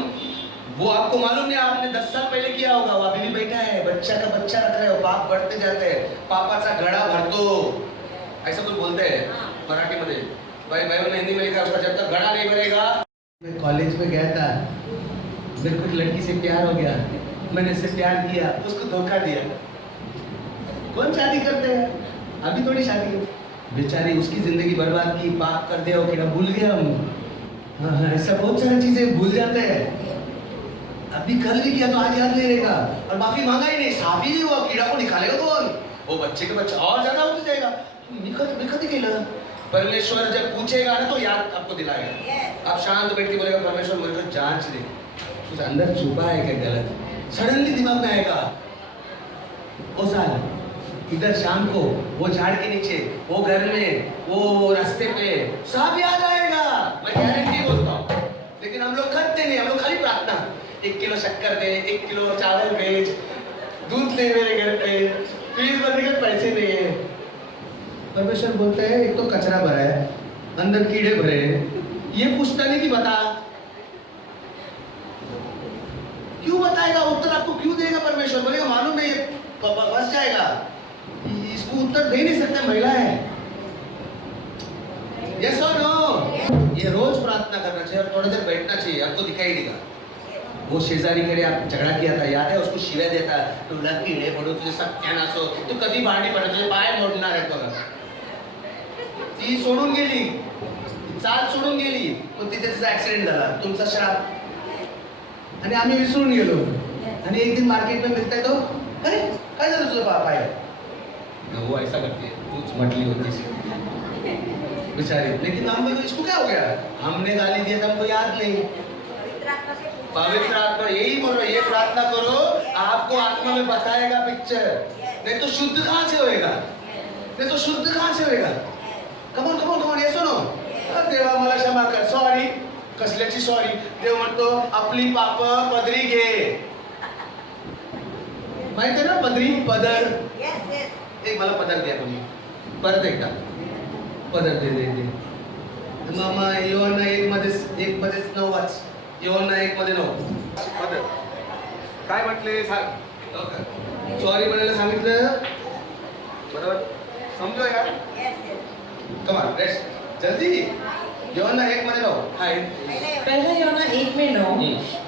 वो आपको मालूम नहीं, आपने 10 साल पहले किया होगा, वो अभी भी बैठा है, बच्चा का बच्चा रख रहे हो, पाप बढ़ते जाते हैं, पापाचा घड़ा भरतो, ऐसा कुछ बोलते हैं मराठी मध्ये, भाई बाइबल में हिंदी में लिखा है उसका जब तक घड़ा नहीं भरेगा। मैं कॉलेज में गया था, मेरे को एक लड़की से प्यार हो गया, मैंने उससे प्यार किया, उसको धोखा दिया। कौन शादी करते हैं? अभी थोड़ी शादी, बेचारी उसकी जिंदगी बर्बाद की, पाप कर दिया, वो कीड़ा भूल गया हम। हाँ, ऐसा बहुत सारी चीजें भूल जाते हैं। अभी कल भी किया तो आज याद नहीं रहेगा, और माफी मांगा ही नहीं, साफ ही नहीं हुआ, कीड़ा को निकालेगा कौन? वो बच्चे के बच्चा और ज्यादा होते जाएगा। कधी केलं? परमेश्वर जब पूछेगा ना तो याद आपको दिलाएगा। आप शांत बैठ के बोलेगा परमेश्वर मेरे को जांच दे, कुछ अंदर छुपा है क्या गलत? सडनली दिमाग में आएगा, ओ साल इधर शाम को वो झाड़ के नीचे, वो घर में, वो रास्ते पे, सब याद आएगा, मैं गारंटी बोलता हूँ। लेकिन हम लोग करते नहीं, हम लोग खाली प्रार्थना, 1 किलो शक्कर दे, 1 किलो चावल भेज, दूध दे मेरे घर पे, फीस भरने के पैसे नहीं है। परमेश्वर बोलते हैं एक तो कचरा भरा है, अंदर कीड़े भरे हैं, ये पूछता नहीं कि बता, क्यों बताएगा? उत्तर आपको क्यों देगा परमेश्वर? बोलेगा मालूम नहीं, बस जाएगा, इसको उत्तर दे नहीं सकते, महिला है। यस और नो? ये रोज प्रार्थना करना चाहिए और थोड़ी देर बैठना चाहिए, आपको दिखाई देगा। वो शेजारी कडे आप झगड़ा किया था, याद है? उसको शिव्या देता, तुला कीडे पडू, तुझे सत्यानाश हो, तू कधी भांडी पडत, तुझे पाय मोडणार आहे बघा। ती सोडून गेली, चाल सोडून गेली, पण तिथे तिचा ऍक्सिडेंट झाला, तुमचा श्राप, आणि आम्ही विसरून गेलो। आणि एक दिन मार्केट में मिलता है तो अरे काय झालं तुझं पाय? वो ऐसा करती है, तूच म्हटली होतीस बेचारी। लेकिन हम बोले इसको क्या हो गया? हमने गाली दिया था, हमको याद नहीं। पवित्र आत्मा यही बोल रहा है, ये प्रार्थना करो, आपको आत्मा में बताएगा पिक्चर, नहीं तो शुद्ध कहाँ से होएगा? नहीं तो शुद्ध कहाँ से होएगा? कमॉन कमॉन कमॉन, ये सुनो, देवा मला क्षमा कर, सॉरी, कसल्याची सॉरी? देव म्हणतो आपली पाप पदरी घे, माहिती आहे ना, पदरी, पदर। एक मला पदर द्या तुम्ही, परत एकदा पदर दे। मामा योना 1 मध्येच 9 वाच, योना 1 मध्ये 9 पदर काय म्हटले सांग। सॉरी म्हणायला सांगितलं, बरोबर समजो यार, कमाल रेस्ट जल्दी। योना 1 मध्ये 9 हाय, पहला योना 1 में 9,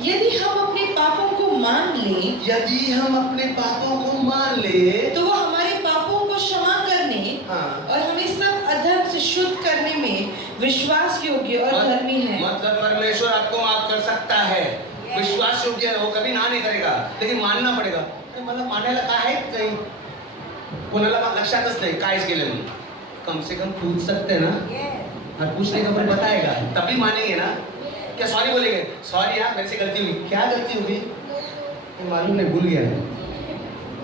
यदि हम अपने पापों को मान लें, यदि हम अपने पापों को मान ले तो वो हमारे पापों को क्षमा करने और हमें सब अधर्म से शुद्ध करने में विश्वास योग्य और धर्मी है। मतलब परमेश्वर आपको माफ कर सकता है, विश्वास योग्य है, वो कभी ना नहीं करेगा, लेकिन मानना पड़ेगा। तो मला मानायला काय आहे काही, कोणाला लक्षातच नाही कायच केलं म्हणून, कम से कम पूछ सकते हैं ना, और पूछने का पर बताएगा, तभी मानेंगे ना। क्या सॉरी बोलेंगे? सॉरी यार मेरे से गलती हुई, क्या गलती हुई मालूम नहीं, भूल गया।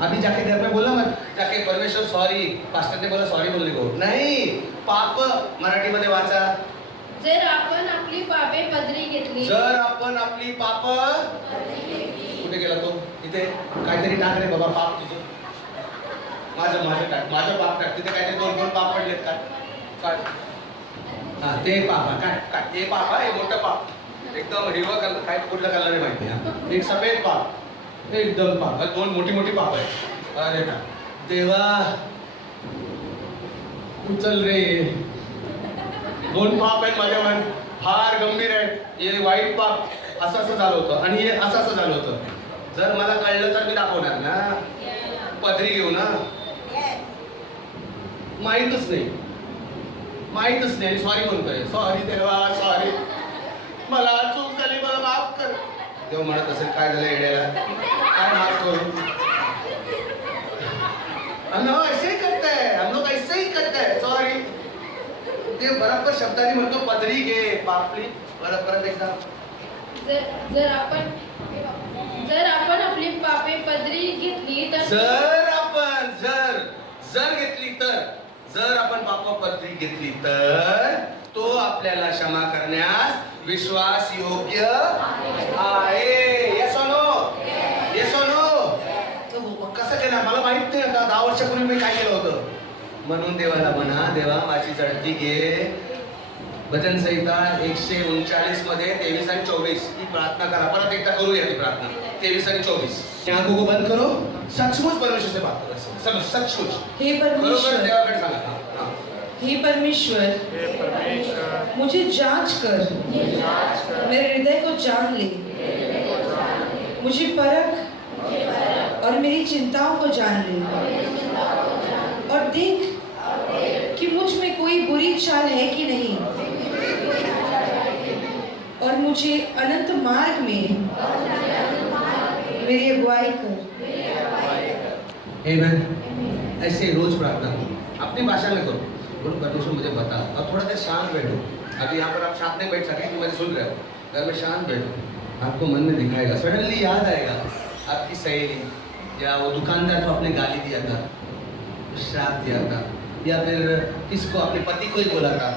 अभी जाके घर में बोला मत, जाके परमेश्वर सॉरी, पास्टर ने बोला सॉरी बोलने को नहीं, पाप मराठी मध्ये वाचा। जर आपण आपली पापे पदरी घेतली, जर आपण आपली पाप, कुठे गेला तो? इथे काहीतरी टाक रे बाबा, पाप तुझं, माझं टाक, माझं पाप टाक, तिथे काहीतरी 2 पाप पडलेत का? हा ते पाप, काय ते पाप आहे, मोठं पाप, एकदम हिरवा कलर, काय कुठला कलर आहे माहिती आहे, एक सफेद पाप, एकदम पाप, 2 मोठी पाप आहे। अरे ना देवा, उचल रे, 2 पाप आहेत माझ्यावर, फार गंभीर आहेत, हे वाईट पाप, असं झालं होतं आणि हे असं झालं होतं। जर मला कळलं तर मी दाखवणार ना, पदरी घेऊ ना, माहीतच नाही, आणि सॉरी म्हणतोय, सॉरी देवा सॉरी, मला चूक झाली, मला माफ कर। देव म्हणत असेल काय झालं येड्याला, काय माफ करू? हम लोग ऐसे ही करते हैं, हम लोग ऐसे ही करते हैं, सॉरी। देव बरोबर शब्दाने म्हणतो पदरी घे पापली, परत एकदा। जर आपण आपली पापे पदरी घेतली तर, जर आपण पाप पदरी घेतली तर तो आपल्याला क्षमा करण्यास विश्वास योग्य आहे. येस और नो? येस और नो? तो कसं केलं मला माहित नाही आता 10 वर्षापूर्वी मी काय केलं होतं. म्हणून देवाला म्हणा, देवा माझी जडती घे. भजन संहिता 139 मध्ये 23 आणि 24 ही प्रार्थना करा. परत एकदा करूया ती प्रार्थना 23 आणि 24. आंखों को बंद करो. सचमुच परमेश्वर से बात करो. सब सचमुच. हे बरोबर परमेश्वर, देवाकडे सांगा. हां. हे परमेश्वर, मुझे जांच कर, मेरे हृदय को जान ले, मुझे परख और मेरी चिंताओं को जान ले, और देख कि मुझ में कोई बुरी चाल है कि नहीं, और मुझे अनंत मार्ग में मेरी अगुवाई कर. आमेन. ऐसे रोज प्रार्थना करो, अपनी भाषा में करो. बोलो परमेश्वर मुझे बता. और थोड़ा देर शांत बैठो. अभी यहाँ पर आप शांत नहीं बैठ सके, मेरे सुन रहे हो. घर में शांत बैठो. आपको मन में दिखाएगा, सडनली याद आएगा आपकी सहेली या वो दुकानदार को आपने गाली दिया था, श्राप दिया था, या फिर किसको अपने पति को ही बोला था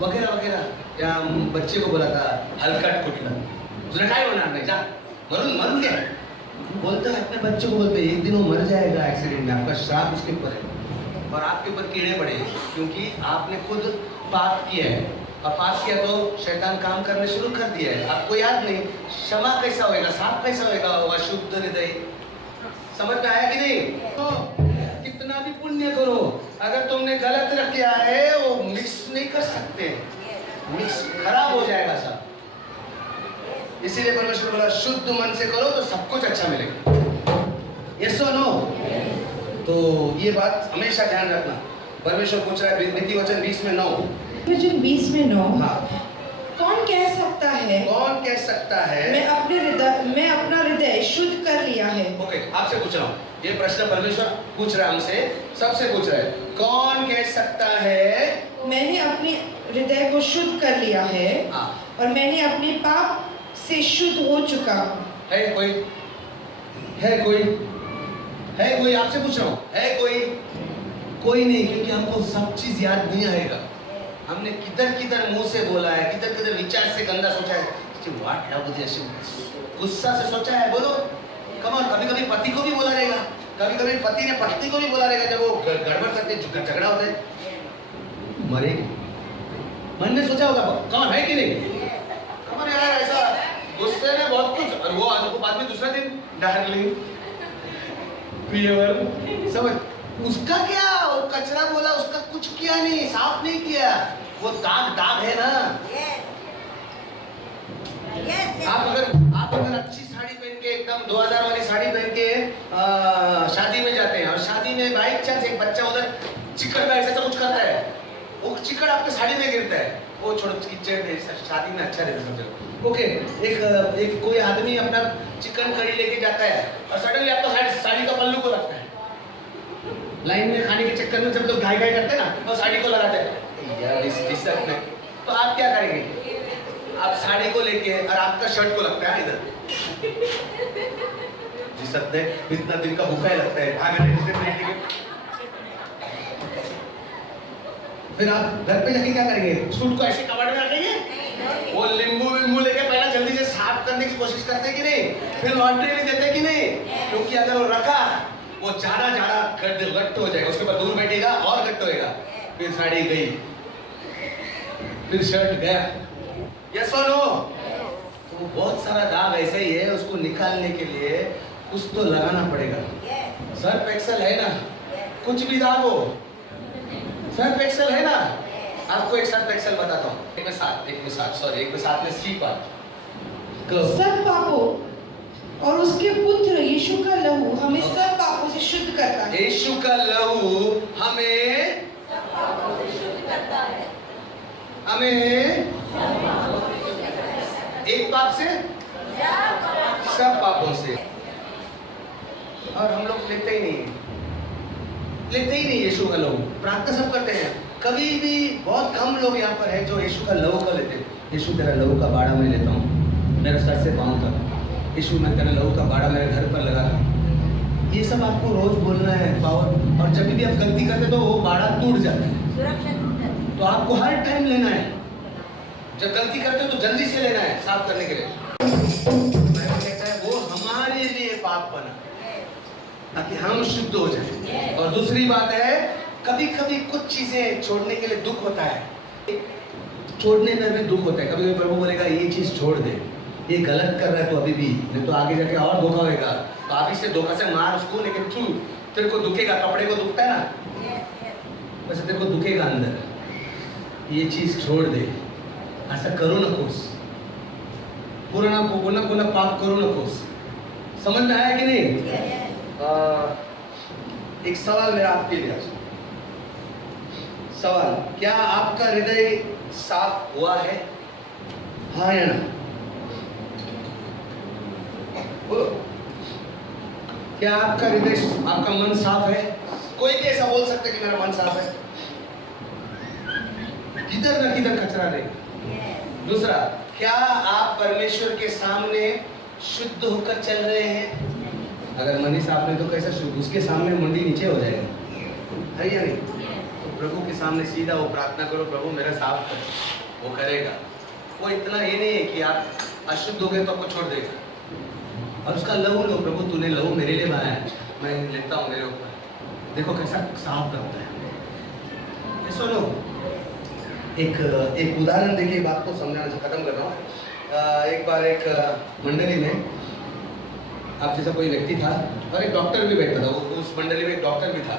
वगैरह वगैरह, या बच्चे को बोला था हलकट कुठला. तुझे काय होणार नाही, जा मरून मरून गया. बोलता है अपने बच्चे को, बोलते एक दिन वो मर जाएगा एक्सीडेंट में, आपका श्राप उसके ऊपर है और आपके ऊपर कीड़े पड़े क्योंकि आपने खुद पाप किया है. और पाप किया तो शैतान काम करने शुरू कर दिया है. आपको याद नहीं. क्षमा कैसा होएगा, साफ कैसा होएगा, अशुद्ध हृदय. समझ में आया कि नहीं? तो कितना भी पुण्य करो, अगर तुमने गलत रख दिया है वो मिक्स नहीं कर सकते. मिक्स खराब हो जाएगा सब. इसीलिए परमेश्वर बोला शुद्ध मन से करो तो सब कुछ अच्छा मिलेगा. यस और नो? तो ये बात हमेशा ध्यान रखना. परमेश्वर पूछ रहा है नीति वचन 20 में 9. वचन 20 में 9. हाँ. कौन कह सकता है, कौन कह सकता है, मैं अपना हृदय शुद्ध कर लिया है. ओके, आपसे पूछ रहा हूँ. ये प्रश्न परमेश्वर पूछ रहा है हमसे, सबसे पूछ रहा है. कौन कह सकता है मैंने अपने हृदय को शुद्ध कर लिया है, हाँ. और मैंने अपने पाप से शुद्ध हो चुका हूँ. है कोई? है कोई? है कोई? आपसे पूछ रहा हूँ. है कोई? कोई नहीं, क्योंकि हमको सब चीज याद नहीं आएगा. हमने किधर किधर मुंह से बोला है, किधर किधर विचार से गंदा सोचा है. वाट है मुझे ऐसे गुस्सा से सोचा है. बोलो कम ऑन. कभी कभी पति को भी बोला रहेगा, कभी कभी पति ने पत्नी को भी बोला रहेगा. जब वो गड़बड़ करते झगड़ा होता है मरेगी. मन में सोचा होगा. कौन है कि नहीं? कौन यार ऐसा गुस्से में बहुत कुछ. और वो बाद में दूसरा दिन डार्लिंग प्रियवर, समझ. उसका क्या, वो कचरा बोला, उसका कुछ किया नहीं, साफ नहीं किया. वो दाग दाग है ना. आप अगर अच्छी साड़ी पहन के एकदम 2000 वाली साड़ी पहन के शादी में जाते हैं और शादी में बाई चांस एक बच्चा उधर चिकन का ऐसा कुछ करता है, वो चिकन आपके साड़ी में गिरता है. वो छोड़ किचन शादी में अच्छा रहता है. समझो. ओके, एक कोई आदमी अपना चिकन करी लेके जाता है और सडनली आपका साड़ी का पल्लू को लगता है. लाइन में खाने के चक्कर में जब लोग घाई घाई करते हैं ना, और साड़ी को लगाते हैं यार डिस्टर्ब में. तो आप क्या करेंगे? आप साड़ी को लेके और आपका शर्ट को लगता है इधर. जी सकते इतना दिन का भूखा ही लगता है. फिर आप घर पे जाके क्या करेंगे? सूट को ऐसे कबाड़ में रखेंगे. वो नींबू विम्बू लेके पहला जल्दी से साफ करने की कोशिश करते कि नहीं? फिर लॉन्ड्री में देते कि नहीं? क्योंकि अगर वो रखा वो जाड़ा जाड़ा गट्ट हो जाएगा, उसके ऊपर दूर बैठेगा और गट्ट होएगा. फिर साड़ी गई, फिर शर्ट गया. यस और नो? तो बहुत सारा दाग ऐसे ही है, उसको निकालने के लिए कुछ तो लगाना पड़ेगा. सर्फ एक्सेल है ना, कुछ भी दाग हो सर्फ एक्सेल है ना. आपको एक सर्फ एक्सेल बताता हूँ. एक में सात में सी पार्ट. सब पापों और उसके पुत्र यीशु का लहू हमें सब पापों से शुद्ध करता है. यीशु का लहू हमें एक पाप से सब पापों से. और हम लोग लेते ही नहीं यीशु का लहू. प्रार्थना सब करते हैं, कभी भी बहुत कम लोग यहाँ पर हैं जो यीशु का लहू का लेते हैं. यीशु तेरा लहू का बाड़ा मैं लेता हूँ मेरे सर से पाँव तक. यीशु मैं तेरा लहू का बाड़ा मेरे घर पर लगा था. ये सब आपको रोज बोलना है पावर. और जब भी आप गलती करते तो वो बाड़ा टूट जाता है. तो आपको हर टाइम लेना है. जब गलती करते हो तो जल्दी से लेना है साफ करने के लिए। बाइबल कहता है वो हमारे लिए पाप बना ताकि हम शुद्ध हो जाएं। और दूसरी बात है, कभी कभी कुछ चीजें छोड़ने के लिए दुख होता है, छोड़ने में भी दुख होता है। कभी कभी प्रभु बोलेगा ये चीज छोड़ दे, ये गलत कर रहा है तो अभी भी, नहीं तो आगे जाके और धोखा होगा, तो अभी से धोखा से मार उसको, लेकिन तू तेरे को दुखेगा, कपड़े को दुखता है ना वैसे तेरे को दुखेगा अंदर, ये चीज छोड़ दे, ऐसा करू नकोस, पुनः पाप करू नकोस। समझ में आया कि नहीं? एक सवाल मेरा आपके लिए, सवाल, क्या आपका हृदय साफ हुआ है? हाँ या ना? बोलो, क्या आपका हृदय, आपका मन साफ है? कोई भी ऐसा बोल सकते कि मेरा मन साफ है? किधर ना किधर कचरा नहीं। दूसरा, क्या आप परमेश्वर के सामने शुद्ध होकर चल रहे हैं? अगर मन ही साफ नहीं तो कैसा शुद्ध? उसके सामने मुंडी नीचे हो जाएगा, है या नहीं? तो प्रभु के सामने सीधा वो प्रार्थना करो, प्रभु मेरा साफ कर, वो करेगा। वो इतना ये नहीं है कि आप अशुद्ध हो गए तो आपको छोड़ देगा। और उसका लहू लो, प्रभु तूने लहू मेरे लिए बहाया, मैं लेता हूँ मेरे ऊपर, देखो कैसा साफ रखता है। सुनो, एक उदाहरण देखिए, बात को समझाना से खत्म कर रहा हूँ। एक बार एक मंडली में आप जैसा कोई व्यक्ति था और एक डॉक्टर भी बैठा था, वो उस मंडली में एक डॉक्टर भी था।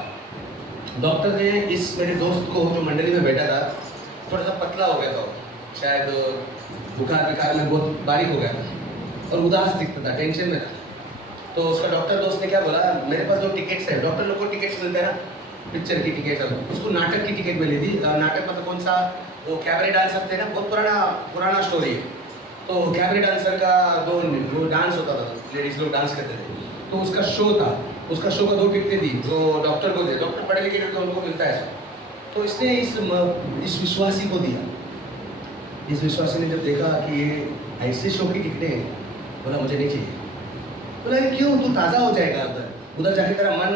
डॉक्टर ने इस मेरे दोस्त को जो मंडली में बैठा था, थोड़ा सा पतला हो गया था, शायद बुखार में बहुत बारीक हो गया था और उदास दिखता था, टेंशन में था। तो उसका डॉक्टर दोस्त ने क्या बोला, मेरे पास जो टिकट्स है, डॉक्टर लोग को टिकट्स मिलते हैं ना, पिक्चर की टिकट, उसको नाटक की टिकट मिली थी। नाटक मतलब कौन सा, वो कैबरे डांसर थे ना, बहुत पुराना स्टोरी है। तो कैबरे डांसर का वो डांस होता था, लेडीज लोग डांस करते थे, तो उसका शो था, उसका शो का 2 टिकटें दी तो डॉक्टर को दे, डॉक्टर पढ़े लिखे तो उनको मिलता है। तो इसने इस विश्वासी को दिया। इस विश्वासी ने जब देखा कि ये ऐसे शो की टिकटें हैं, बोला मुझे नहीं चाहिए। बोला क्यों? तू ताज़ा हो जाएगा, उधर जाके तेरा मन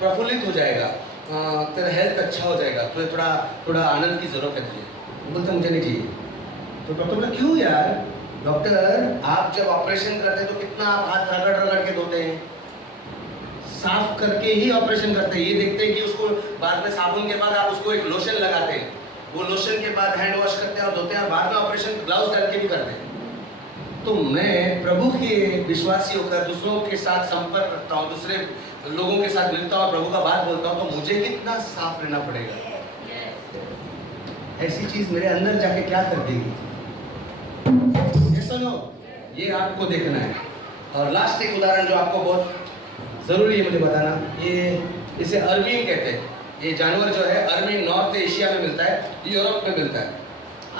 प्रफुल्लित हो जाएगा, तेरा हेल्थ अच्छा हो जाएगा, तुझे थोड़ा आनंद की जरूरत है तुझे। बोलता मुझे नहीं चाहिए। तो डॉक्टर बोला क्यों यार? डॉक्टर, आप जब ऑपरेशन करते हैं तो कितना आप हाथ रगड़ के धोते हैं, साफ करके ही ऑपरेशन करते हैं। ये देखते हैं कि उसको बाद में साबुन के बाद आप उसको एक लोशन लगाते हैं, वो लोशन के बाद हैंड वॉश करते हैं और धोते हैं, और बाद में ऑपरेशन ग्लव्स डाल के भी करते हैं। तो मैं प्रभु के विश्वासी होकर दूसरों के साथ संपर्क रखता हूँ, दूसरे लोगों के साथ मिलता हूँ, प्रभु का बात बोलता हूँ, तो मुझे कितना साफ रहना पड़ेगा। ऐसी चीज मेरे अंदर जाके क्या कर देगी? ये सुनो, ये आपको देखना है। और लास्ट एक उदाहरण जो आपको बहुत जरूरी है मुझे बताना, इसे अर्विंग कहते हैं। ये जानवर जो है अर्विंग नॉर्थ एशिया में मिलता है, यूरोप में मिलता है,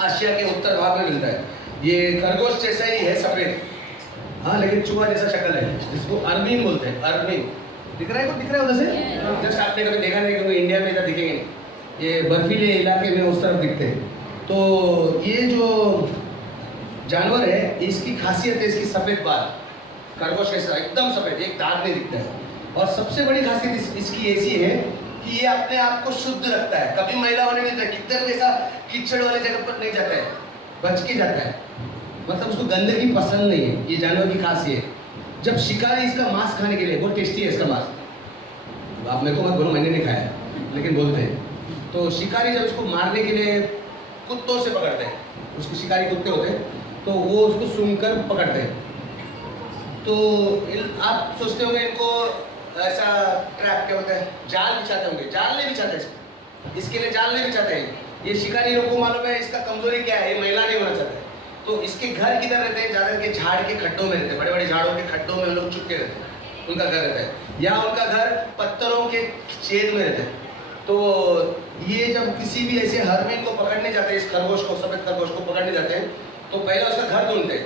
आशिया के उत्तर भाग में मिलता है। ये खरगोश जैसा ही है, सफेद, हाँ, लेकिन चूहा जैसा शक्ल है, जिसको अर्विंग बोलते हैं। अर्विंग दिख रहा है उधर से? जस्ट आपने कभी देखा नहीं, क्योंकि इंडिया में इधर दिखेंगे नहीं, ये बर्फीले इलाके में उस तरफ दिखते हैं। तो ये जो जानवर है, इसकी खासियत है इसकी सफेद बाल, खरगोश ऐसा एकदम सफेद, एक दाग नहीं दिखता है। और सबसे बड़ी खासियत इसकी ऐसी है कि ये अपने आप को शुद्ध रखता है, कभी मैला होने नहीं देता, किधर भी ऐसा कीचड़ वाले जगह पर नहीं जाता है, बच के जाता है। मतलब उसको गंदगी पसंद नहीं है, ये जानवर की खासियत। जब शिकारी इसका मांस खाने के लिए, बहुत टेस्टी है इसका मांस, आप मेरे को मत बोलो मैंने नहीं खाया, लेकिन बोलते हैं। तो शिकारी जब इसको मारने के लिए कुत्तों से पकड़ते हैं, उसके शिकारी कुत्ते होते हैं, तो वो उसको सूंघकर पकड़ते हैं। तो आप सोचते होंगे इनको ऐसा ट्रैप क्या होता है, जाल बिछाते होंगे, जाल नहीं बिछाते इसके लिए जाल नहीं बिछाते हैं। ये शिकारी लोगों को मालूम है इसका कमजोरी क्या है, ये मैला नहीं होना चाहता है। तो इसके घर किधर रहते हैं? ज्यादा करके झाड़ के खड्डों में रहते हैं, बड़े बड़े झाड़ों के खड्डों में लोग चुपके रहते हैं, उनका घर रहता है, या उनका घर पत्थरों के छेद में रहता है। तो ये जब किसी भी ऐसे हरमीन को पकड़ने जाते हैं, इस खरगोश को, सफेद खरगोश को पकड़ने जाते हैं, तो पहले उसका घर ढूंढते हैं,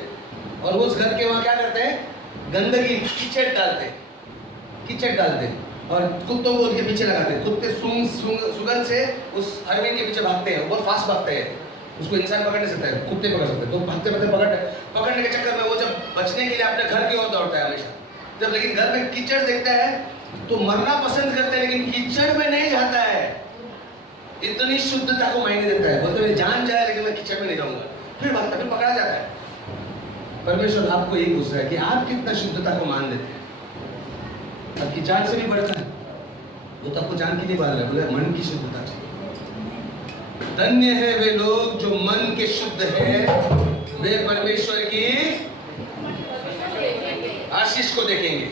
और उस घर के वहाँ क्या करते हैं, गंदगी कीचड़ डालते हैं और कुत्तों को उनके पीछे लगाते हैं। कुत्ते सुगंध से उस हरमीन के पीछे भागते हैं, बहुत फास्ट भागते हैं, उसको इंसान पकड़ नहीं सकता है, कुत्ते पकड़ सकते हैं। तो भागते पकड़ने के चक्कर में वो जब बचने के लिए अपने घर की ओर दौड़ता है हमेशा। जब लेकिन घर में कीचड़ देखता है तो मरना पसंद करता है, लेकिन कीचड़ में नहीं जाता है। इतनी शुद्धता को मायने देता है, बोलते मैं जान जाए लेकिन मैं कीचड़ में नहीं जाऊंगा, फिर भागता, फिर पकड़ा जाता है। परमेश्वर आपको यही पूछ रहा है कि आप कितना शुद्धता को मान लेते हैं। आपकी जान से भी बढ़ता है, वो तो आपको जान की नहीं बात है, बोले मन की शुद्धता चाहिए। धन्य है वे लोग जो मन के शुद्ध है, वे परमेश्वर की आशीष को देखेंगे।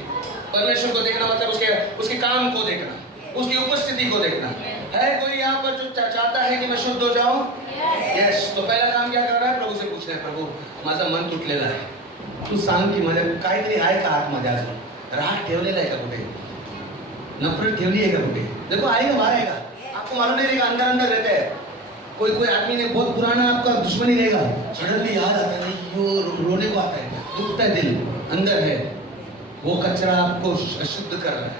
परमेश्वर को देखना मतलब उसके काम को देखना, उसकी उपस्थिति को देखना। है कोई यहाँ पर जो चाहता है कि मैं शुद्ध हो जाऊं? यस। तो पहला काम क्या करना है? प्रभू से पूछना है, प्रभू माझा मन तुटलेला आहे, तू सांग की माझ्या काहीतरी आहे का आतमध्ये अजून? राग ठेवलेला आहे का कुठे? नफरत ठेवली है का कुठे? देखो आएगा, बाहर आएगा, आपको मालूम नहीं रहेगा, अंदर अंदर रहता है। कोई आदमी ने बहुत पुराना आपका दुश्मनी रहेगा, सडनली याद आता है, यो रोने को आता है, दुखता है दिल, अंदर है वो कचरा आपको अशुद्ध कर रहा है,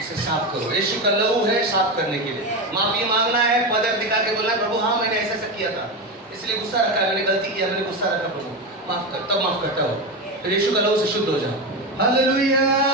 इसे साफ करो। यीशु का लहू है साफ करने के लिए। माफी मांगना है, पदर दिखा के बोलना है, प्रभु हाँ मैंने ऐसा किया था, इसलिए गुस्सा रखा है, मैंने गलती किया, मैंने गुस्सा रखा, प्रभु माफ कर, तब माफ करता हो, फिर यीशु का लहू से शुद्ध हो जाओ। हालेलुया।